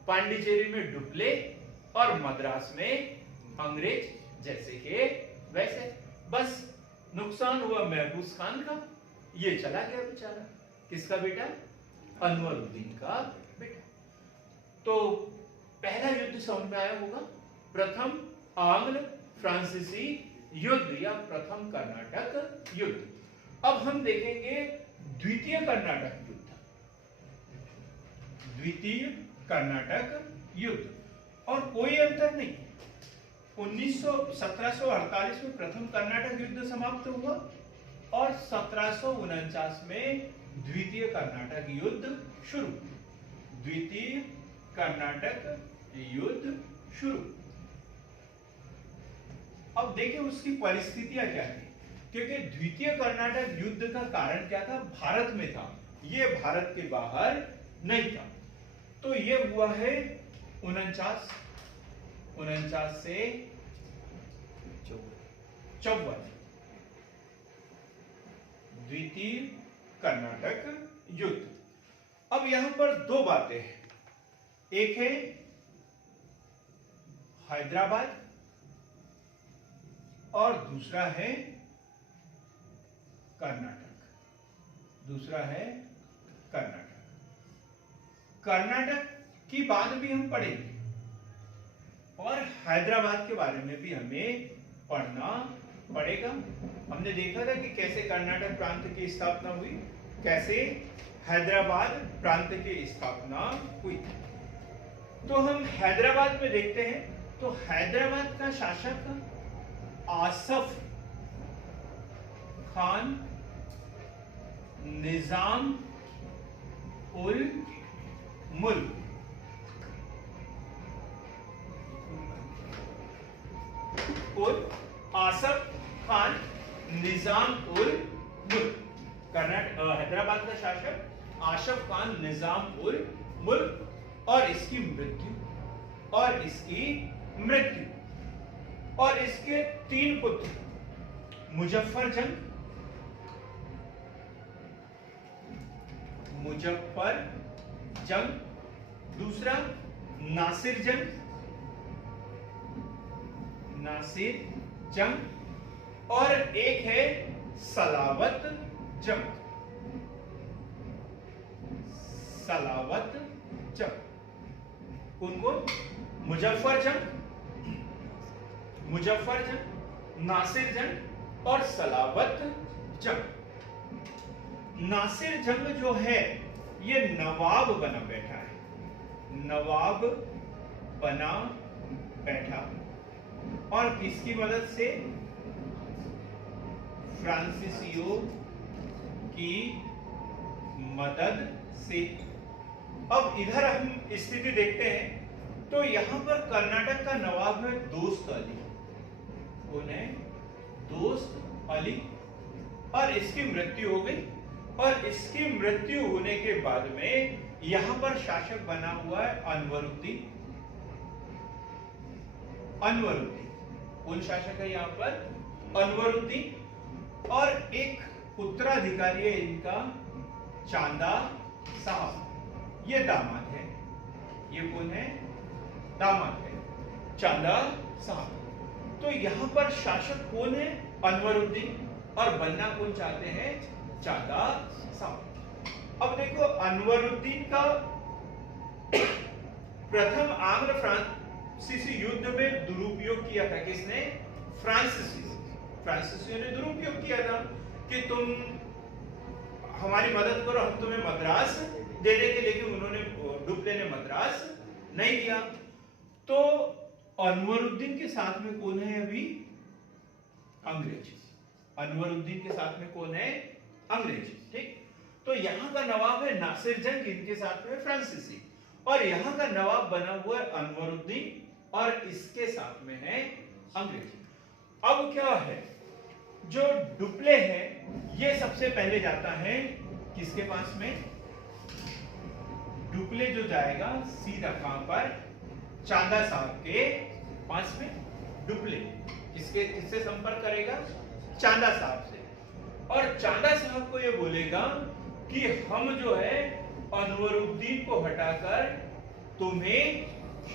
पांडिचेरी में डुप्ले, और मद्रास में अंग्रेज जैसे के वैसे। बस नुकसान हुआ महफूज खान का, ये चला गया बेचारा। किसका बेटा? अनवरुद्दीन का बेटा। तो पहला युद्ध समझ में आया होगा, प्रथम आंग्ल फ्रांसीसी युद्ध या प्रथम कर्नाटक युद्ध। अब हम देखेंगे द्वितीय कर्नाटक युद्ध। द्वितीय कर्नाटक युद्ध, और कोई अंतर नहीं। 1748 में प्रथम कर्नाटक युद्ध समाप्त हुआ, और 1749 में द्वितीय कर्नाटक युद्ध शुरू। द्वितीय कर्नाटक युद्ध शुरू। अब देखिए उसकी परिस्थितियां क्या थी, क्योंकि द्वितीय कर्नाटक युद्ध का कारण क्या था? भारत में था, ये भारत के बाहर नहीं था। तो ये हुआ है 49 से 54। द्वितीय कर्नाटक युद्ध। अब यहां पर दो बातें हैं, एक है हैदराबाद और दूसरा है कर्नाटक। दूसरा है कर्नाटक। कर्नाटक की बात भी हम पढ़ेंगे, और हैदराबाद के बारे में भी हमें पढ़ना पड़ेगा। हमने देखा था कि कैसे कर्नाटक प्रांत की स्थापना हुई, कैसे हैदराबाद प्रांत की स्थापना हुई। तो हम हैदराबाद में देखते हैं, तो हैदराबाद का शासक आसफ खान निजाम उल मुल्क। आसफ खान निजाम उल मुल्क। हैदराबाद का शासक आसफ खान निजाम उल मुल्क, और इसकी मृत्यु और इसके 3 पुत्र, मुजफ्फर जंग, दूसरा नासिर जंग, और एक है सलावत जंग। उनको मुजफ्फर जंग, नासिर जंग और सलावत जंग। नासिर जंग जो है ये नवाब बना बैठा, और किसकी मदद से? फ्रांसीसियों की मदद से। अब इधर हम स्थिति देखते हैं, तो यहां पर कर्नाटक का नवाब है दोस्त अली। कौन है? दोस्त अली, और इसकी मृत्यु हो गई। और इसकी मृत्यु होने के बाद में यहां पर शासक बना हुआ है अनवरुद्दीन। अनवरुद्दीन कौन शासक है यहाँ पर? अनवरुद्दीन। और एक उत्तराधिकारी है इनका चांदा साहब, ये दामाद है। ये कौन है? दामाद है, चांदा साहब। तो यहाँ पर शासक कौन है? अनवरुद्दीन, और बनना कौन चाहते हैं? चांदा साहब। अब देखो अनवरुद्दीन का प्रथम आंग्ल फ्रांसीसी युद्ध में दुरुपयोग किया था। किसने? फ्रांसीसियों ने दुरुपयोग किया था कि तुम हमारी मदद करो, हम तुम्हें मद्रास दे देंगे, लेकिन उन्होंने, डुप्ले ने मद्रास नहीं दिया। तो अनवरुद्दीन के साथ में कौन है अभी? अंग्रेज। अनवरुद्दीन के साथ में कौन है? अंग्रेज। ठीक। तो यहाँ का नवाब है नासिर जंग, इनके साथ में फ्रांसीसी, और यहाँ का नवाब बना हुआ है अनवरुद्दीन, और इसके साथ में है अंग्रेज। अब क्या है, जो डुप्ले है ये सबसे पहले जाता है किसके पास में? डुप्ले जो जाएगा सीधा कहां पर? चांदा साहब के पास में। डुप्ले किससे संपर्क करेगा? चांदा साहब से। और चांदा साहब को ये बोलेगा कि हम जो है अनवरुद्दीन को हटाकर तुम्हें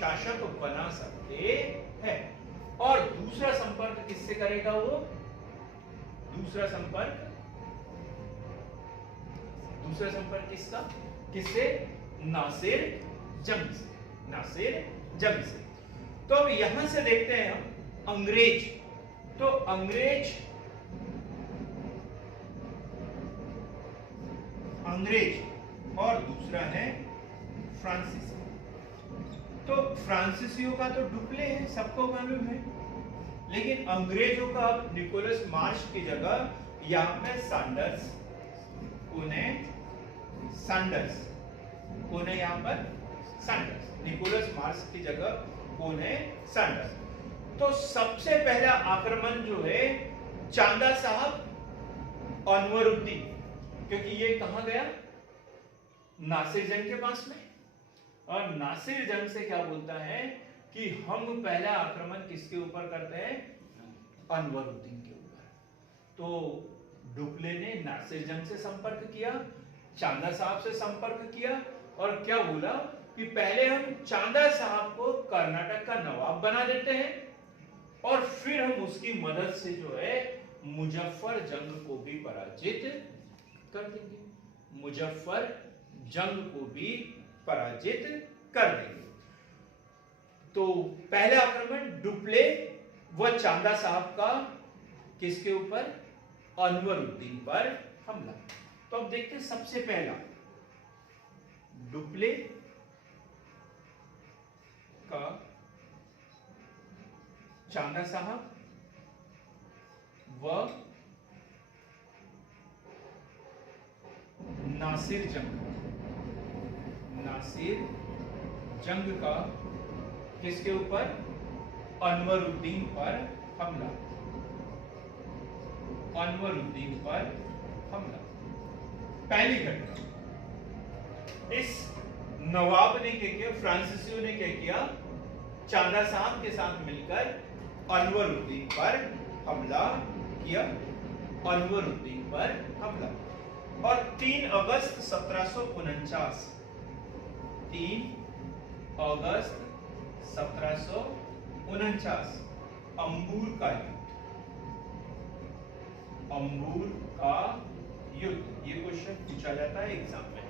शासक बना सकते हैं। और दूसरा संपर्क किससे करेगा वो? दूसरा संपर्क किसका? किससे? नासिर जंग से। नासिर जंग से। तो अब यहां से देखते हैं हम अंग्रेज। तो अंग्रेज और दूसरा है फ्रांसीसी। तो फ्रांसीसियों का तो डुप्ले है, सबको मालूम है, लेकिन अंग्रेजों का अब निकोलस मार्श की जगह यहां पे सैंडर्स। कौन है? सैंडर्स। कौन है यहां पर? सैंडर्स। निकोलस मार्श की जगह कौन है? सैंडर्स। तो सबसे पहला आक्रमण जो है चांदा साहब अनवरुद्दीन, क्योंकि ये कहां गया? नासिर जंग के पास में। और नासिर जंग से क्या बोलता है कि हम पहला आक्रमण किसके ऊपर करते हैं? अनवरुद्दीन के ऊपर। तो डुप्ले ने नासिर जंग से संपर्क किया, चांदा साहब से संपर्क किया, और क्या बोला कि पहले हम चांदा साहब को कर्नाटक का नवाब बना देते हैं, और फिर हम उसकी मदद से जो है मुजफ्फर जंग को भी पराजित कर देंगे। मुजफ्फर जंग को भी पराजित कर देंगे। तो पहला आक्रमण डुप्ले व चांदा साहब का किसके ऊपर? अनवरुद्दीन पर हमला। तो अब देखते हैं सबसे पहला डुप्ले का चांदा साहब व नासिर जंग का किसके ऊपर? अनवरुद्दीन पर हमला। अनवरुद्दीन पर हमला। पहली घटना, इस नवाब ने क्या किया? फ्रांसीसियों ने क्या किया? चांदा साहब के साथ मिलकर अनवरुद्दीन पर हमला किया। अनवरुद्दीन पर हमला। और 3 अगस्त 1749, 3 अगस्त 1749 अंबूर का युद्ध। अंबूर का युद्ध, ये क्वेश्चन पूछा जाता है एग्जाम में।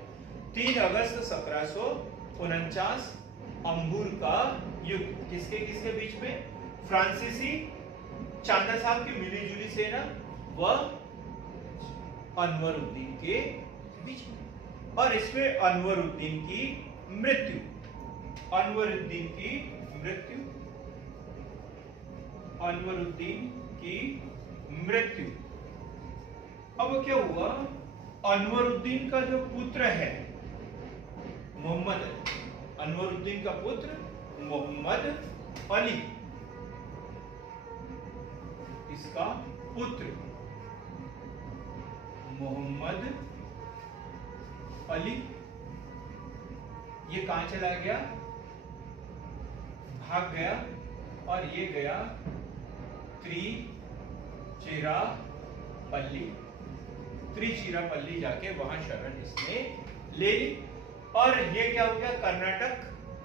3 अगस्त 1749 अंबूर का युद्ध किसके किसके बीच में? फ्रांसीसी, चांदा साहब की मिलीजुली सेना व अनवरुद्दीन के बीच में। और इसमें अनवरुद्दीन की मृत्यु। अनवरुद्दीन की मृत्यु। अनवरुद्दीन की मृत्यु। अब क्या हुआ? अनवरुद्दीन का जो पुत्र है मोहम्मद अली, अनवरुद्दीन का पुत्र मोहम्मद अली, इसका पुत्र मोहम्मद अली, ये कहां चला गया, भाग गया, और ये गया त्रिचिरापल्ली, त्रिचिरापल्ली जाके वहां शरण इसने ले ली। और ये क्या हो गया, कर्नाटक,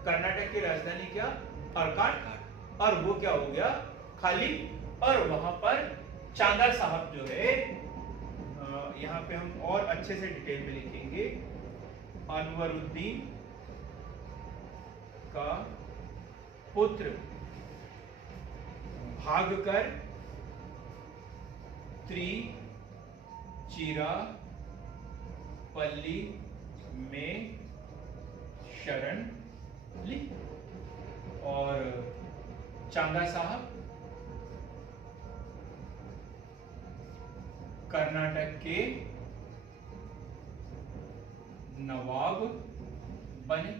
कर्नाटक की राजधानी क्या, अर्काट, और वो क्या हो गया, खाली। और वहां पर चांदा साहब जो है, यहां पे हम और अच्छे से डिटेल में लिखेंगे, अनवरुद्दीन का पुत्र भागकर त्रिचिरापल्ली में शरण ली। और चांदा साहब कर्नाटक के नवाब बने,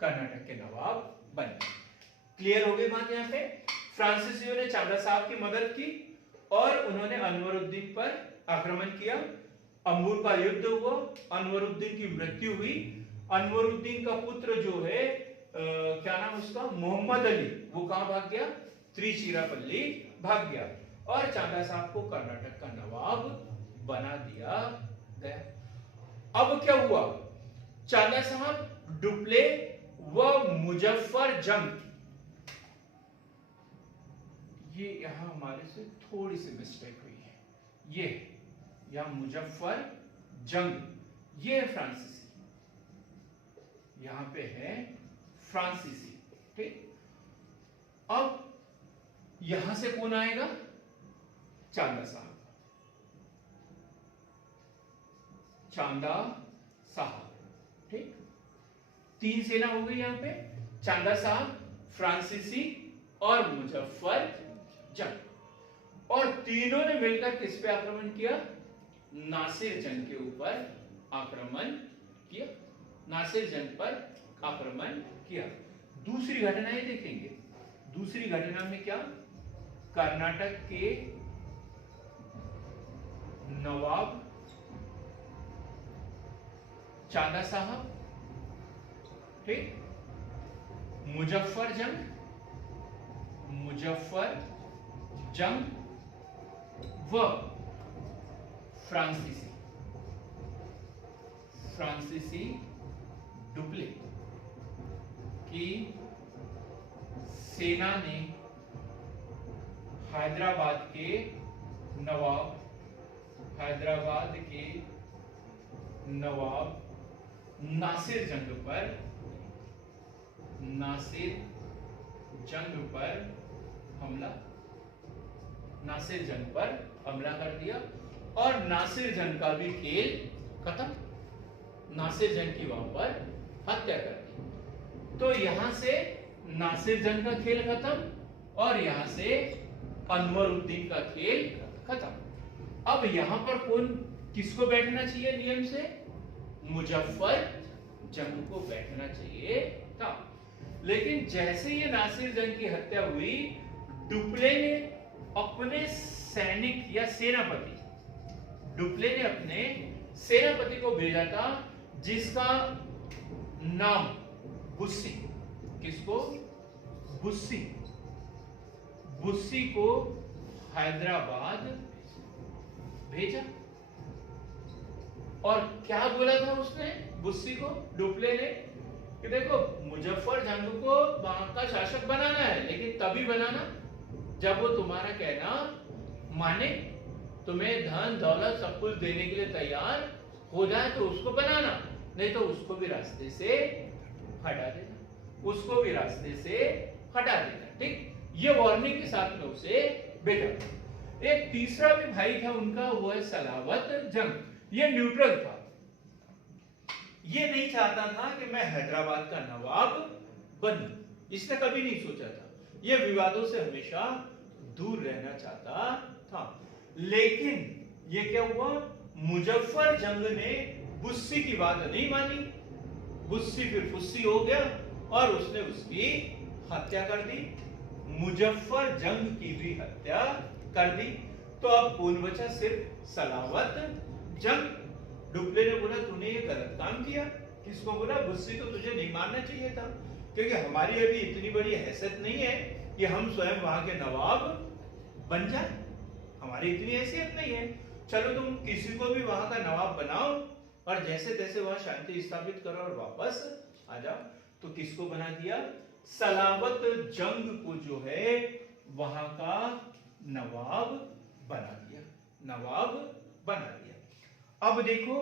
कर्नाटक के नवाब बने। क्लियर हो गई बात यहाँ पे। फ्रांसीसियों ने चांदा साहब की मदद की और उन्होंने अनवरुद्दीन पर आक्रमण किया। अम्बूर का युद्ध हुआ, अनवरुद्दीन की मृत्यु हुई। अनवरुद्दीन का पुत्र जो है क्या नाम उसका, मोहम्मद अली, वो कहां भाग गया, त्रिचिरापल्ली भाग गया। और चांदा साहब को कर्नाटक का नवाब बना दिया गया। अब क्या हुआ, चांदा साहब डुप्ले व मुजफ्फरजंग, ये यहां हमारे से थोड़ी सी मिस्टेक हुई है, ये यहां मुजफ्फरजंग, ये है फ्रांसीसी, यहां पे है फ्रांसीसी, ठीक। अब यहां से कौन आएगा, चांदा साहब, चांदा साहब, ठीक। तीन सेना हो गई यहां पे, चांदा साहब, फ्रांसीसी और मुजफ्फरजंग। और तीनों ने मिलकर किस पे आक्रमण किया, नासिर जंग के ऊपर आक्रमण किया, नासिर जंग पर आक्रमण किया। दूसरी घटनाएं देखेंगे, दूसरी घटना में क्या, कर्नाटक के नवाब चांदा साहब, ठीक, मुजफ्फरजंग, मुजफ्फरजंग व फ्रांसीसी, फ्रांसीसी डुप्ले की सेना ने हैदराबाद के नवाब, हैदराबाद के नवाब नासिर जंग पर, नासिर जंग पर हमला, नासिर जंग पर हमला कर दिया। और नासिर जंग का भी खेल खत्म, नासिर जंग की वहां पर हत्या कर दी। तो यहां से नासिर जंग का खेल खत्म और यहां से अनवरुद्दीन का खेल खत्म। अब यहां पर कौन, किसको बैठना चाहिए नियम से, मुजफ्फरजंग को बैठना चाहिए था। लेकिन जैसे ये नासिर जंग की हत्या हुई, डुप्ले ने अपने सैनिक या सेनापति, डुप्ले ने अपने सेनापति को भेजा था जिसका नाम बुस्सी, किसको, बुस्सी, बुस्सी को हैदराबाद भेजा। और क्या बोला था उसने बुस्सी को, डुप्ले ने, कि देखो मुजफ्फरजंग को वहां का शासक बनाना है, लेकिन तभी बनाना जब वो तुम्हारा कहना माने, तुम्हें धन दौलत सब कुछ देने के लिए तैयार हो जाए तो उसको बनाना, नहीं तो उसको भी रास्ते से हटा देना, उसको भी रास्ते से हटा देना, ठीक। ये वार्निंग के साथ में उसे भेजा। एक तीसरा भी भाई था उनका, वो है सलावत जंग, ये न्यूट्रल था, ये नहीं चाहता था कि मैं हैदराबाद का नवाब बनूं, इसने कभी नहीं सोचा था, ये विवादों से हमेशा दूर रहना चाहता था। लेकिन ये क्या हुआ, मुजफ्फरजंग ने बुस्सी की बात नहीं मानी, बुस्सी फिर फुस्सी हो गया और उसने उसकी हत्या कर दी, मुजफ्फरजंग की भी हत्या कर दी। तो अब कौन बचा? सिर्फ सलावत जंग। डुप्ले ने बोला तूने ये गलत काम किया। किसको बोला? बुस्सी को तुझे नहीं मारना चाहिए था, क्योंकि हमारी अभी इतनी बड़ी हैसियत नहीं है कि हम स्वयं वहां के नवाब बन जाए। हमारी इतनी हैसियत नहीं है। चलो तुम किसी को भी वहां का नवाब बनाओ और जैसे तैसे वहां शांति स्थापित करो और वापस आ जाओ। तो किसको बना दिया? सलावत जंग को जो है वहां का नवाब बना दिया, नवाब बना दिया। अब देखो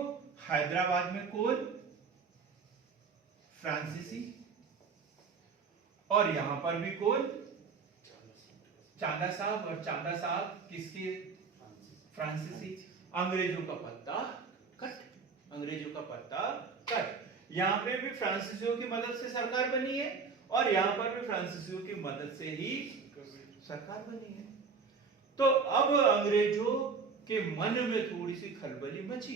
हैदराबाद में कौन? फ्रांसीसी। और यहां पर भी कौन? चांदा साहब। और चांदा साहब किसके? फ्रांसीसी। अंग्रेजों का पत्ता कट, अंग्रेजों का पत्ता कट। यहां पे भी फ्रांसीसियों की मदद से सरकार बनी है और यहां पर भी फ्रांसीसियों की मदद से ही सरकार बनी है। तो अब अंग्रेजों के मन में थोड़ी सी खलबली मची।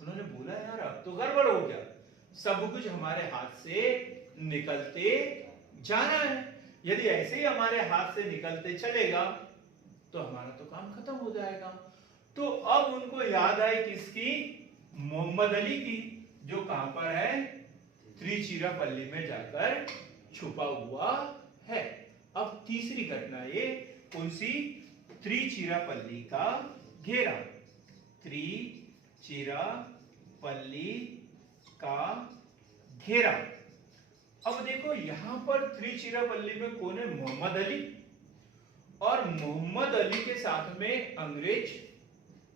उन्होंने बोला यार अब तो गड़बड़ हो गया, सब कुछ हमारे हाथ से निकलते जाना है। यदि ऐसे ही हमारे हाथ से निकलते चलेगा तो हमारा तो काम खत्म हो जाएगा। तो अब उनको याद आई किसकी? मोहम्मद अली की, जो कहां पर है? त्रिचिरापल्ली में जाकर छुपा हुआ है। अब तीसरी घटना ये कौन सी? त्रिचिरापल्ली का घेरा। त्रिचिरापल्ली का घेरा। अब देखो यहां पर त्रिचिरापल्ली में कौन है? मोहम्मद अली। और मोहम्मद अली के साथ में अंग्रेज,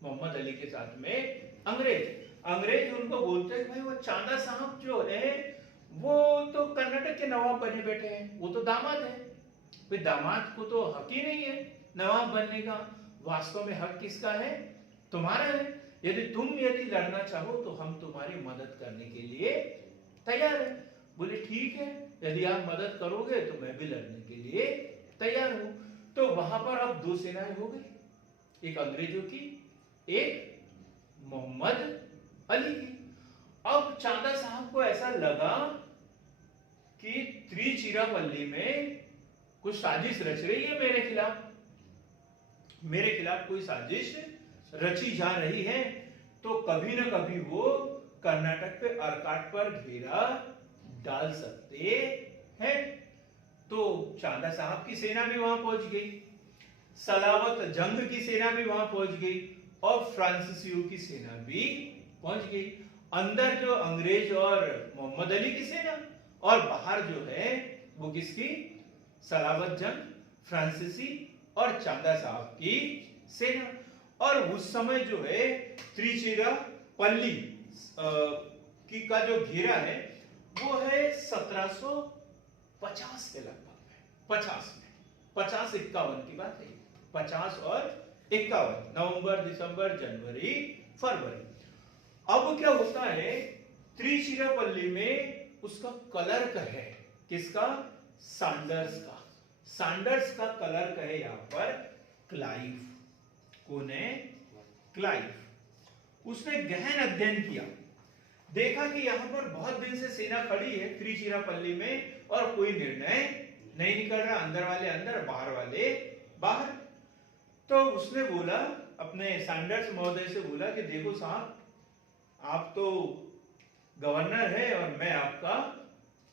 मोहम्मद अली के साथ में अंग्रेज। अंग्रेज उनको बोलते हैं भाई वो चांदा साहब जो है वो तो कर्नाटक के नवाब बने बैठे हैं, वो तो दामाद है। भाई दामाद को तो हक ही नहीं है नवाब बनने का। वास्तव में हक किसका है? तुम्हारा है। यदि लड़ना चाहो तो हम तुम्हारी मदद करने के लिए तैयार है। बोले ठीक है, यदि आप मदद करोगे तो मैं भी लड़ने के लिए तैयार हूं। तो वहां पर अब दो सेनाएं हो गई, एक अंग्रेजों की, एक मोहम्मद अली की। अब चांदा साहब को ऐसा लगा कि त्रिचिरापल्ली में कुछ साजिश रच रही है मेरे खिलाफ, मेरे खिलाफ कोई साजिश रची जा रही है। तो कभी ना कभी वो कर्नाटक पे अर्काट पर घेरा डाल सकते हैं। तो चांदा साहब की सेना भी वहां पहुंच गई, सलावत जंग की सेना भी वहां पहुंच गई और फ्रांसीसियों की सेना भी पहुंच गई। अंदर जो अंग्रेज और मोहम्मद अली की सेना और बाहर जो है वो किसकी? सलावत जंग, फ्रांसीसी और चांदा साहब की सेना। और उस समय जो है त्रिचिरापल्ली की का जो घेरा है वो है 1750 के लगभग में, 50-51 की बात है, 50 और 51, नवंबर, दिसंबर, जनवरी, फरवरी। अब क्या होता है? त्रिचिरापल्ली में उसका कलर्क है, किसका? सैंडर्स का। सैंडर्स का कलर्क है यहां पर क्लाइव। कौन है? क्लाइव। उसने गहन अध्ययन किया, देखा कि यहां पर बहुत दिन से सेना खड़ी है त्रिचिरापल्ली में और कोई निर्णय नहीं निकल रहा, अंदर वाले अंदर, बाहर वाले बाहर। तो उसने बोला, अपने सैंडर्स महोदय से बोला कि देखो साहब, आप तो गवर्नर है और मैं आपका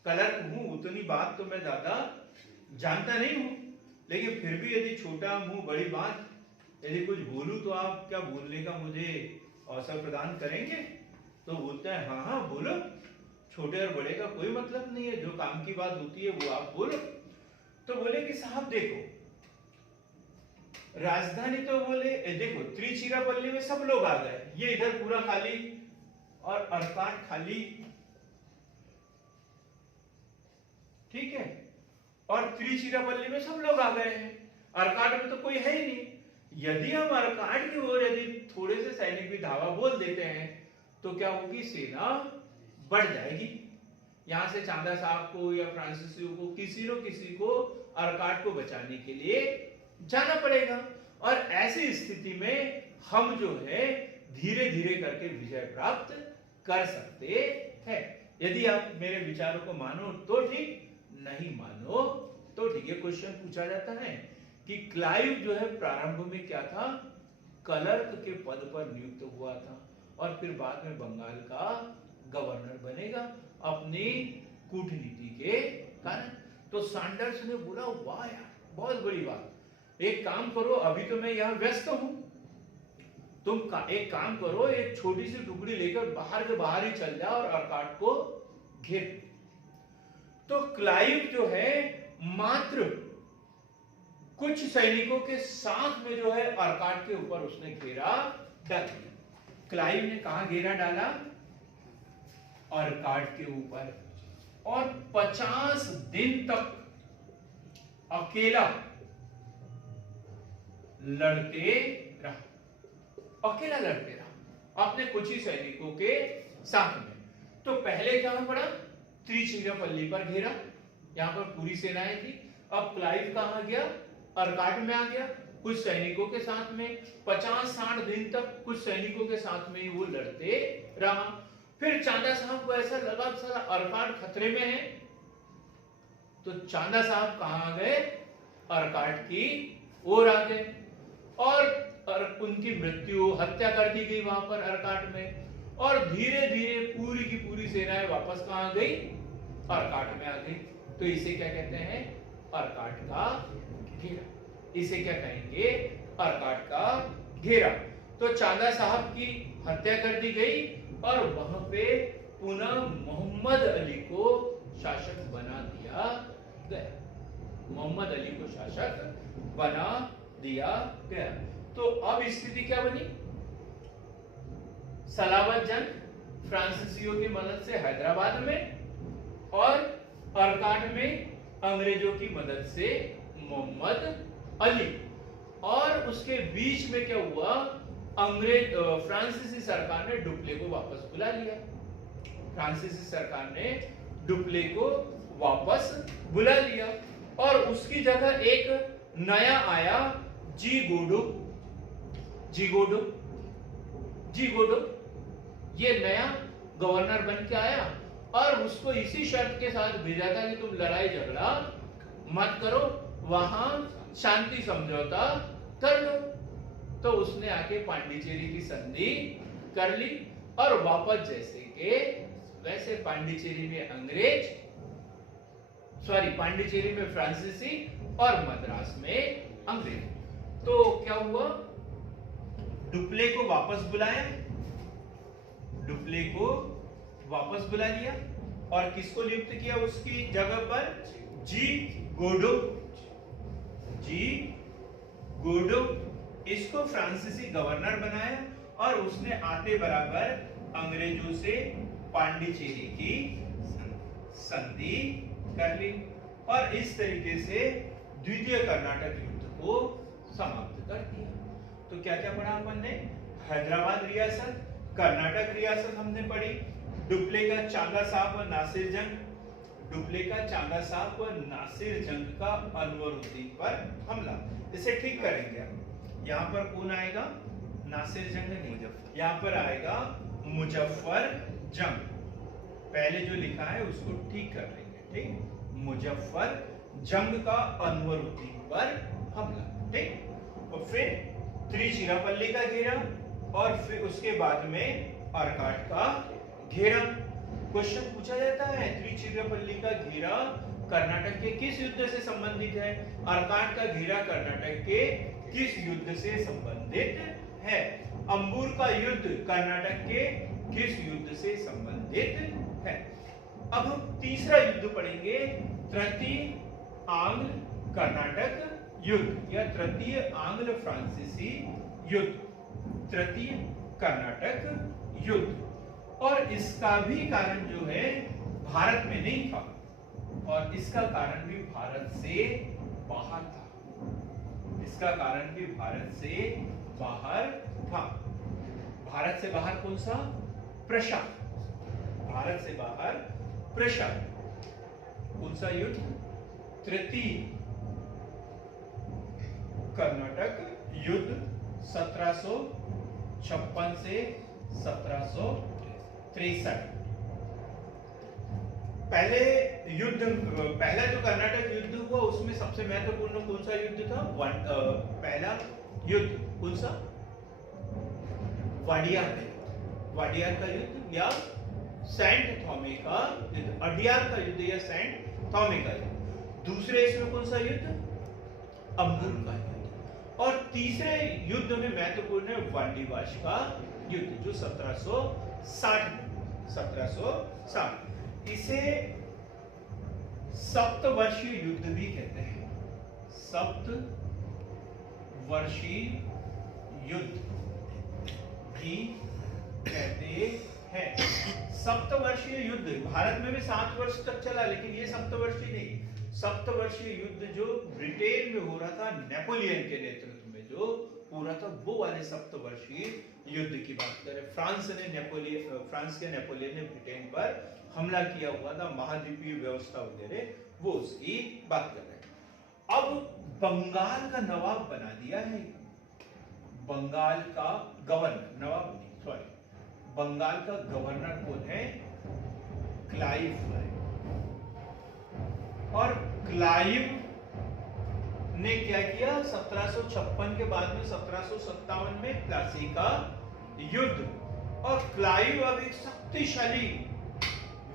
क्लर्क हूं, उतनी बात तो मैं ज्यादा जानता नहीं हूं, लेकिन फिर भी यदि छोटा मुंह बड़ी बात, यदि कुछ बोलूं तो आप क्या बोलने का मुझे अवसर प्रदान करेंगे? तो बोलते हैं हाँ हाँ बोलो, छोटे और बड़े का कोई मतलब नहीं है, जो काम की बात होती है वो आप बोलो। तो बोले कि साहब देखो, राजधानी तो बोले देखो त्रिचिरापल्ली में सब लोग आ गए, ये इधर पूरा खाली और अर्काट खाली, ठीक है, और त्रिचिरापल्ली में सब लोग आ गए हैं, अर्काट में तो कोई है ही नहीं। यदि हम अर्काट की ओर यदि थोड़े से सैनिक भी धावा बोल देते हैं तो क्या होगी? सेना बढ़ जाएगी। यहां से चांदा साहब को या फ्रांसीसियों को, किसी न किसी को अर्काट को बचाने के लिए जाना पड़ेगा। और ऐसी स्थिति में हम जो है धीरे धीरे करके विजय प्राप्त कर सकते हैं। यदि आप मेरे विचारों को मानो तो ठीक, नहीं मानो तो ठीक है। क्वेश्चन पूछा जाता है कि क्लाइव जो है प्रारंभ में क्या था? क्लर्क के पद पर नियुक्त हुआ था और फिर बाद में बंगाल का गवर्नर बनेगा अपनी कूटनीति के कारण। तो सैंडर्स ने बोला वाह यार बहुत बड़ी बात, एक काम करो, अभी तो मैं यहाँ व्यस्त हूं, तुम एक काम करो, एक छोटी सी टुकड़ी लेकर बाहर के बाहर ही चल जाओ और अर्काट को घेर। तो क्लाइव जो है मात्र कुछ सैनिकों के साथ में जो है अर्काट के ऊपर उसने घेरा डाल दिया। क्लाइव ने कहा घेरा डाला? अर्काट के ऊपर, और 50 दिन तक अकेला लड़ते रहा, अकेला लड़ते रहा अपने कुछ ही सैनिकों के साथ में। तो पहले क्या पड़ा, त्रिचिरापल्ली पर घेरा, यहां पर पूरी सेनाएं थी। अब क्लाइव कहां गया, अर्काट में आ गया कुछ सैनिकों के साथ में। 50-60 दिन तक कुछ सैनिकों के साथ में वो लड़ते रहा। फिर चांदा साहब को ऐसा लगा साला अर्काट खतरे में है, तो चांदा साहब कहां गए, अर्काट की ओर आ गए और उनकी मृत्यु, हत्या कर दी गई वहां पर अर्काट में। और धीरे धीरे पूरी की पूरी सेनाएं वापस कहां गई, अर्काट में आ गई। तो इसे क्या कहते हैं, अर्काट का घेरा। इसे क्या कहेंगे, अर्काट का घेरा। तो चांदा साहब की हत्या कर दी गई और वहां पे पुनः मोहम्मद अली को शासक बना दिया गया। मोहम्मद अली को शासक बना दिया गया। तो अब स्थिति क्या बनी, सलावत जंग फ्रांसीसियों की मदद से हैदराबाद में और अर्काट में अंग्रेजों की मदद से मोहम्मद अली। और उसके बीच में क्या हुआ, फ्रांसीसी सरकार ने डुप्ले को वापस बुला लिया। फ्रांसीसी सरकार ने डुप्ले को वापस बुला लिया और उसकी जगह एक नया आया, जी गोडो। ये नया गवर्नर बन के आया और उसको इसी शर्त के साथ भेजा था कि तुम लड़ाई झगड़ा मत करो, वहां शांति समझौता कर लो। तो उसने आके पांडिचेरी की संधि कर ली और वापस जैसे के वैसे पांडिचेरी में फ्रांसीसी और मद्रास में अंग्रेज। तो क्या हुआ, डुप्ले को वापस बुला लिया और किसको नियुक्त किया उसकी जगह पर, जी गोडो। इसको फ्रांसीसी गवर्नर बनाया और उसने आते बराबर अंग्रेजों से पांडिचेरी की संधि कर ली और इस तरीके से द्वितीय कर्नाटक युद्ध को समाप्त कर दिया। तो क्या क्या पढ़ा अपन ने, हैदराबाद रियासत, कर्नाटक रियासत हमने पढ़ी, डुप्ले का चांदा साहब और नासिर जंग का अनवरुद्दीन पर हमला। इसे ठीक करेंगे, यहाँ पर कौन आएगा, नासिर जंग नहीं, यहाँ पर आएगा मुजफ्फर जंग। पहले जो लिखा है उसको ठीक कर लेंगे, ठीक, मुजफ्फर जंग का अनवरुद्दीन पर हमला, ठीक। और फिर त्रिचिरापल्ली का घेरा और फिर उसके बाद में अर्काट का घेरा। क्वेश्चन पूछा जाता है, त्रिचिरापल्ली का घेरा कर्नाटक के किस युद्ध से संबंधित है, अर्काट का घेरा कर्नाटक के किस युद्ध से संबंधित है, अंबूर का युद्ध कर्नाटक के किस युद्ध से संबंधित है। अब हम तीसरा युद्ध पढ़ेंगे, तृतीय आंग्ल कर्नाटक युद्ध या तृतीय आंग्ल फ्रांसीसी युद्ध, तृतीय कर्नाटक युद्ध। और इसका भी कारण जो है भारत में नहीं था और इसका कारण भी भारत से बाहर था, इसका कारण भी भारत से बाहर था। भारत से बाहर कौन सा, प्रशांत, भारत से बाहर प्रशांत। कौन सा युद्ध, तृतीय कर्नाटक युद्ध 1756 से 1763। पहला जो कर्नाटक युद्ध हुआ उसमें सबसे महत्वपूर्ण कौन सा युद्ध था, पहला युद्ध कौन सा, वाडियार का युद्ध, वाडियार का युद्ध या सेंट थॉमे का युद्ध, अडियार का युद्ध या सेंट थॉमे का युद्ध। दूसरे इसमें कौन सा युद्ध? अम्बुर का युद्ध। और तीसरे युद्ध में महत्वपूर्ण है वांडीवाश का युद्ध जो 1760 इसे सप्तवर्षीय युद्ध भी कहते हैं, सप्तवर्षीय युद्ध भी कहते हैं। सप्तवर्षीय युद्ध भारत में भी 7 वर्ष तक चला, लेकिन ये सप्तवर्षीय नहीं, सप्तवर्षीय युद्ध जो ब्रिटेन में हो रहा था नेपोलियन के नेतृत्व में जो हो रहा था, वो वाले सप्तवर्षीय युद्ध की बात करें। फ्रांस के नेपोलियन ने ब्रिटेन पर हमला किया हुआ था, महाद्वीपीय व्यवस्था वगैरह, वो उसकी बात कर रहे हैं। अब बंगाल का नवाब बना दिया है, बंगाल का गवर्नर, नवाब नहीं सॉरी, बंगाल का गवर्नर कौन है? क्लाइव है। और क्लाइव ने क्या किया? 1756 के बाद में 1757 में प्लासी का युद्ध, और क्लाइव अब एक शक्तिशाली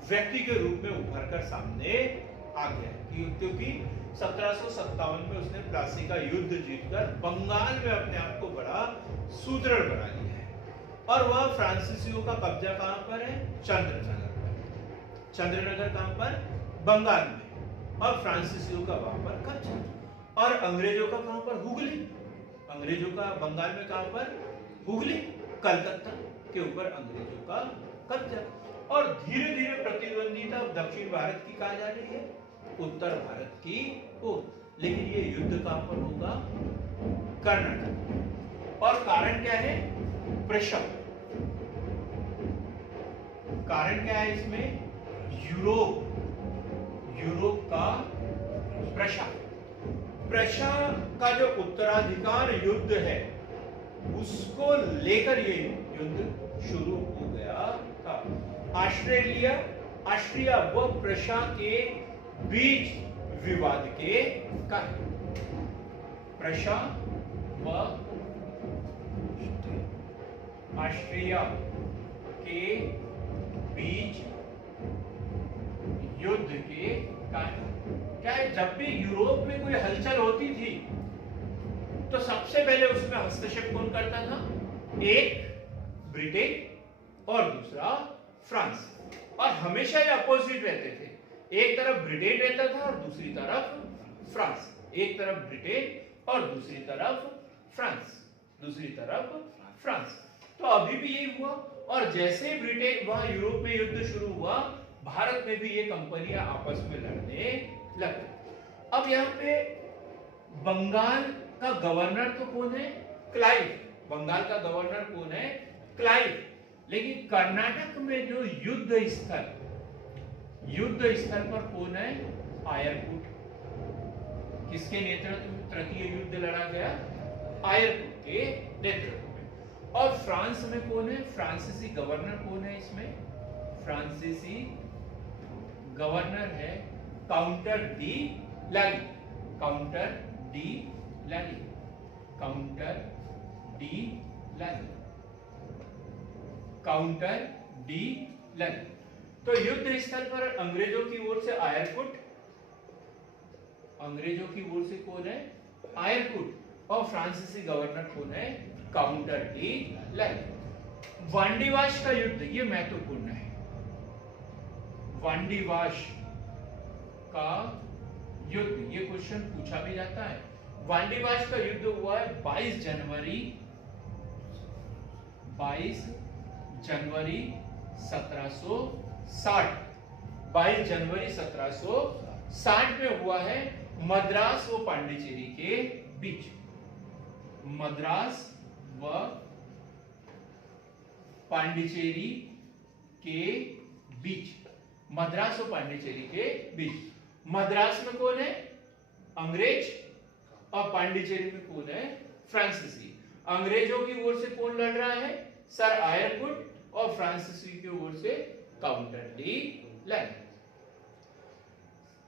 व्यक्ति के रूप में उभर कर सामने आ गया, क्योंकि 1757 में उसने प्लासी का युद्ध जीतकर बंगाल में अपने आप को बड़ा सुदृढ़ बना लिया है। और वह फ्रांसीसियों का कब्जा कहां पर है? चंद्रनगर पर। चंद्रनगर कहां पर? बंगाल में। और फ्रांसीसियों का वहां पर कब्जा। और अंग्रेजों का कहां पर? हुगली। अंग्रेजों का बंगाल में कहां पर? हुगली, कलकत्ता के ऊपर अंग्रेजों का कब्जा। और धीरे धीरे प्रतिद्वंदिता दक्षिण भारत की कहा जा रही है, उत्तर भारत की ओर। लेकिन ये युद्ध कहां पर होगा? कर्नाटक। और कारण क्या है? प्रेशर। कारण क्या है इसमें? यूरोप का प्रेशर। प्रेशर का जो उत्तराधिकार युद्ध है उसको लेकर ये युद्ध शुरू हो गया था। ऑस्ट्रिया व प्रेशर के बीच विवाद के कारण, प्रेशर व ऑस्ट्रिया के बीच युद्ध के कारण क्या है? जब भी यूरोप में कोई हलचल होती थी तो सबसे पहले उसमें हस्तक्षेप कौन करता था? एक ब्रिटेन और दूसरा फ्रांस। और हमेशा ये अपोजिट रहते थे, एक तरफ ब्रिटेन रहता था और दूसरी तरफ फ्रांस, एक तरफ ब्रिटेन और दूसरी तरफ फ्रांस। तो अभी भी यही हुआ। और जैसे ब्रिटेन वहां यूरोप में युद्ध शुरू हुआ, भारत में भी ये कंपनियां आपस में लड़ने लगे। अब यहाँ पे बंगाल का गवर्नर तो कौन है? क्लाइव। बंगाल का गवर्नर कौन है? क्लाइव। लेकिन कर्नाटक में जो युद्ध स्थल पर कौन है? आयरकुट। किसके नेतृत्व में तृतीय युद्ध लड़ा गया? आयरकुट के नेतृत्व में। और फ्रांस में कौन है? फ्रांसीसी गवर्नर कौन है इसमें? फ्रांसीसी गवर्नर है काउंटर डी लैली। काउंटर डी लैली। काउंटर डी लैली। काउंटर डी लैली। तो युद्ध स्थल पर अंग्रेजों की ओर से आयरकुट, अंग्रेजों की ओर से कौन है? आयरकुट। और फ्रांसीसी गवर्नर कौन है? काउंटर डी लैली। वांडीवाश का युद्ध, ये महत्वपूर्ण है। वांडीवाश का युद्ध, ये क्वेश्चन पूछा भी जाता है। वांडीवाश का युद्ध हुआ है 22 जनवरी 1760। 22 जनवरी 1760 में हुआ है, मद्रास व पांडिचेरी के बीच। मद्रास व पांडिचेरी के बीच। मद्रास और पांडिचेरी के बीच। मद्रास में कौन है? अंग्रेज। और पांडिचेरी में कौन है? फ्रांसीसी। अंग्रेजों की ओर से कौन लड़ रहा है? सर आयरकुट। और फ्रांसीसी की ओर से काउंटर डी लैली।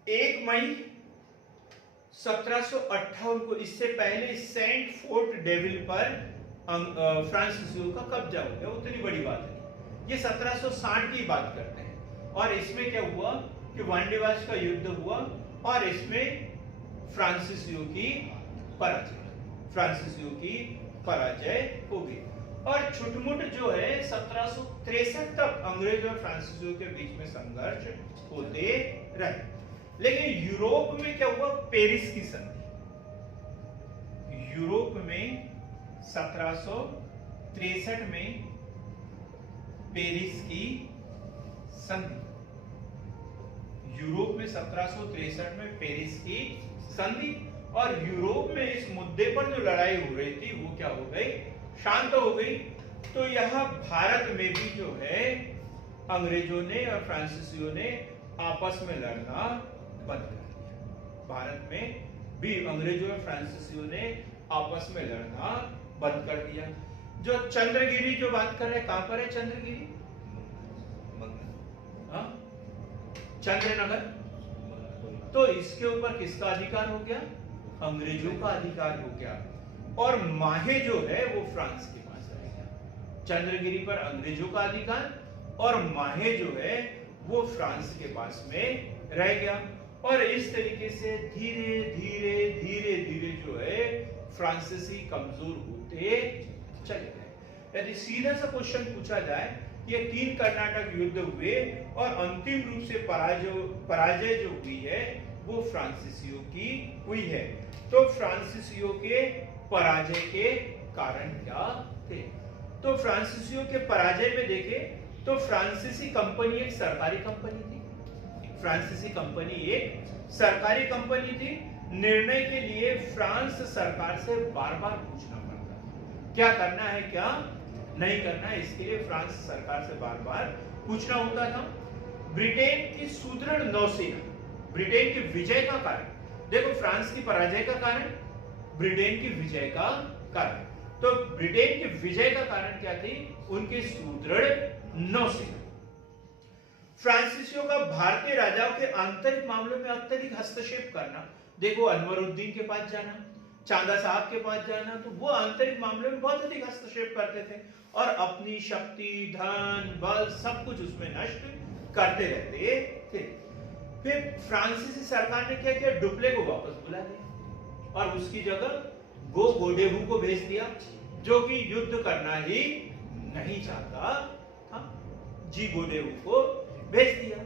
1 मई 1758 को, इससे पहले सेंट फोर्ट डेविल पर फ्रांसीसियों का कब्जा हो गया, उतनी बड़ी बात नहीं। ये 1760 की बात करते हैं। और इसमें क्या हुआ कि वांडीवाश का युद्ध हुआ और इसमें फ्रांसीसियों की पराजय हो गई। और छुटमुट जो है 1763 तक अंग्रेज और फ्रांसीसियों के बीच में संघर्ष होते रहे। लेकिन यूरोप में क्या हुआ, पेरिस की संधि। यूरोप में 1763 में पेरिस की संधि, यूरोप में 1763 में पेरिस की संधि। और यूरोप में इस मुद्दे पर जो लड़ाई हो रही थी वो क्या हो गई, शांत हो गई। तो यह भारत में भी जो है अंग्रेजों ने और फ्रांसीसियों ने आपस में लड़ना बंद कर दिया। भारत में भी अंग्रेजों और फ्रांसीसियों ने आपस में लड़ना बंद कर दिया। जो चंद्रगिरी जो बात कर रहे हैं, कहां पर है चंद्रगिरी? चंद्रनगर। तो इसके ऊपर किसका अधिकार हो गया, अंग्रेजों का अधिकार हो गया। और माहे जो है वो फ्रांस के पास रह गया। चंद्रगिरी पर अंग्रेजों का अधिकार और माहे जो है वो फ्रांस के पास में रह गया। और इस तरीके से धीरे धीरे धीरे धीरे जो है फ्रांसीसी कमजोर होते चले गए। यदि सीधा सा क्वेश्चन पूछा जाए, ये 3 कर्नाटक युद्ध हुए और अंतिम रूप से पराजय जो हुई है वो फ्रांसीसियों की हुई है। तो फ्रांसीसियों के पराजय के कारण क्या थे? तो फ्रांसीसियों के पराजय में देखें तो फ्रांसीसी कंपनी एक सरकारी कंपनी थी। फ्रांसीसी कंपनी एक सरकारी कंपनी थी। निर्णय के लिए फ्रांस सरकार से बार बार पूछना पड़ता, क्या करना है क्या नहीं करना है, इसके लिए फ्रांस सरकार से बार बार पूछना होता था। ब्रिटेन की सुदृढ़ नौसेना, ब्रिटेन की विजय का कारण, देखो फ्रांस की पराजय का कारण, ब्रिटेन की विजय का कारण। तो ब्रिटेन की विजय का कारण क्या थी, उनकी सुदृढ़ नौसेना। फ्रांसीसियों का भारतीय राजाओं के आंतरिक मामलों में अत्यधिक हस्तक्षेप करना, देखो अनवरुद्दीन के पास जाना, चांदा साहब के पास जाना, तो वो आंतरिक मामलों में बहुत अधिक हस्तक्षेप करते थे और अपनी शक्ति, धन, बल सब कुछ उसमें नष्ट करते रहते थे। फिर फ्रांसीसी सरकार ने क्या किया, डुप्ले को वापस बुला लिया और उसकी जगह गोडेहू को भेज दिया, जो कि युद्ध करना ही नहीं चाहता था। गोडेहू को भेज दिया।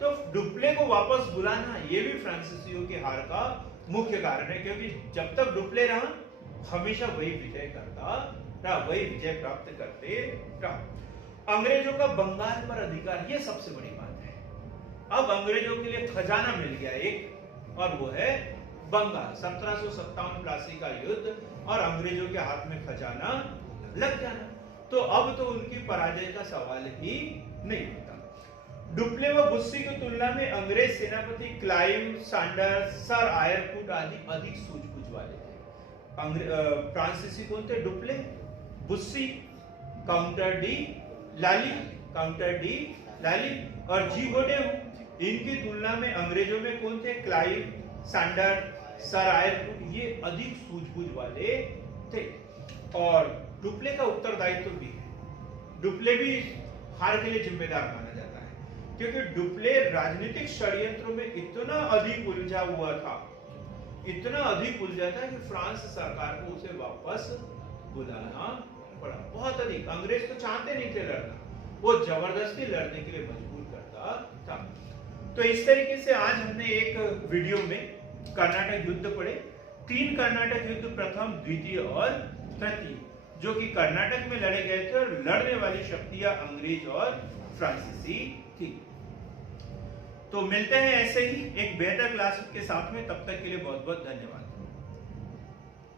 तो डुप्ले को वापस बुलाना ये भी फ्रांसीसियों के हार का मुख्य कारण है, क्योंकि जब तक डुप्ले रहा हमेशा वही विजय करता रहा, वही विजय प्राप्त करते रहा। अंग्रेजों का बंगाल पर अधिकार, ये सबसे बड़ी बात है। अब अंग्रेजों के लिए खजाना मिल गया एक, और वो है बंगाल। 1757 प्लासी का युद्ध और अंग्रेजों के हाथ में खजाना लग जाना, तो अब तो उनकी पराजय का सवाल ही नहीं होता। डुप्ले व बुस्सी की तुलना में अंग्रेज सेनापति क्लाइव, सैंडर्स, सर आयरकूट आदि अधिक सूझबूझ वाले थे। फ्रांसीसी कौन थे? डुप्ले, बुस्सी, काउंटर डी लाली और गोडेहू। इनकी तुलना में अंग्रेजों में कौन थे? क्लाइव, सैंडर, सर आयरकूट, ये अधिक सूझबूझ वाले थे। और डुप्ले का उत्तरदायित्व भी है। डुप्ले भी हार के लिए जिम्मेदार माना जाता है, क्योंकि डुप्ले राजनीतिक षड्यंत्रों में इतना अधिक उलझा हुआ था, इतना अधिक उलझा था कि फ्रांस सरकार को उसे वापस बुलाना पड़ा। बहुत अधिक। अंग्रेज तो चाहते नहीं थे लड़ना, वो जबरदस्ती लड़ने के लिए मजबूर करता था। तो इस तरीके से आज हमने एक वीडियो में कर्नाटक युद्ध पढ़े। 3 कर्नाटक युद्ध, प्रथम, द्वितीय और तृतीय, जो कि कर्नाटक में लड़े गए थे और लड़ने वाली शक्तियां अंग्रेज और फ्रांसीसी थी। तो मिलते हैं ऐसे ही एक बेहतर क्लास के साथ में, तब तक के लिए बहुत बहुत धन्यवाद।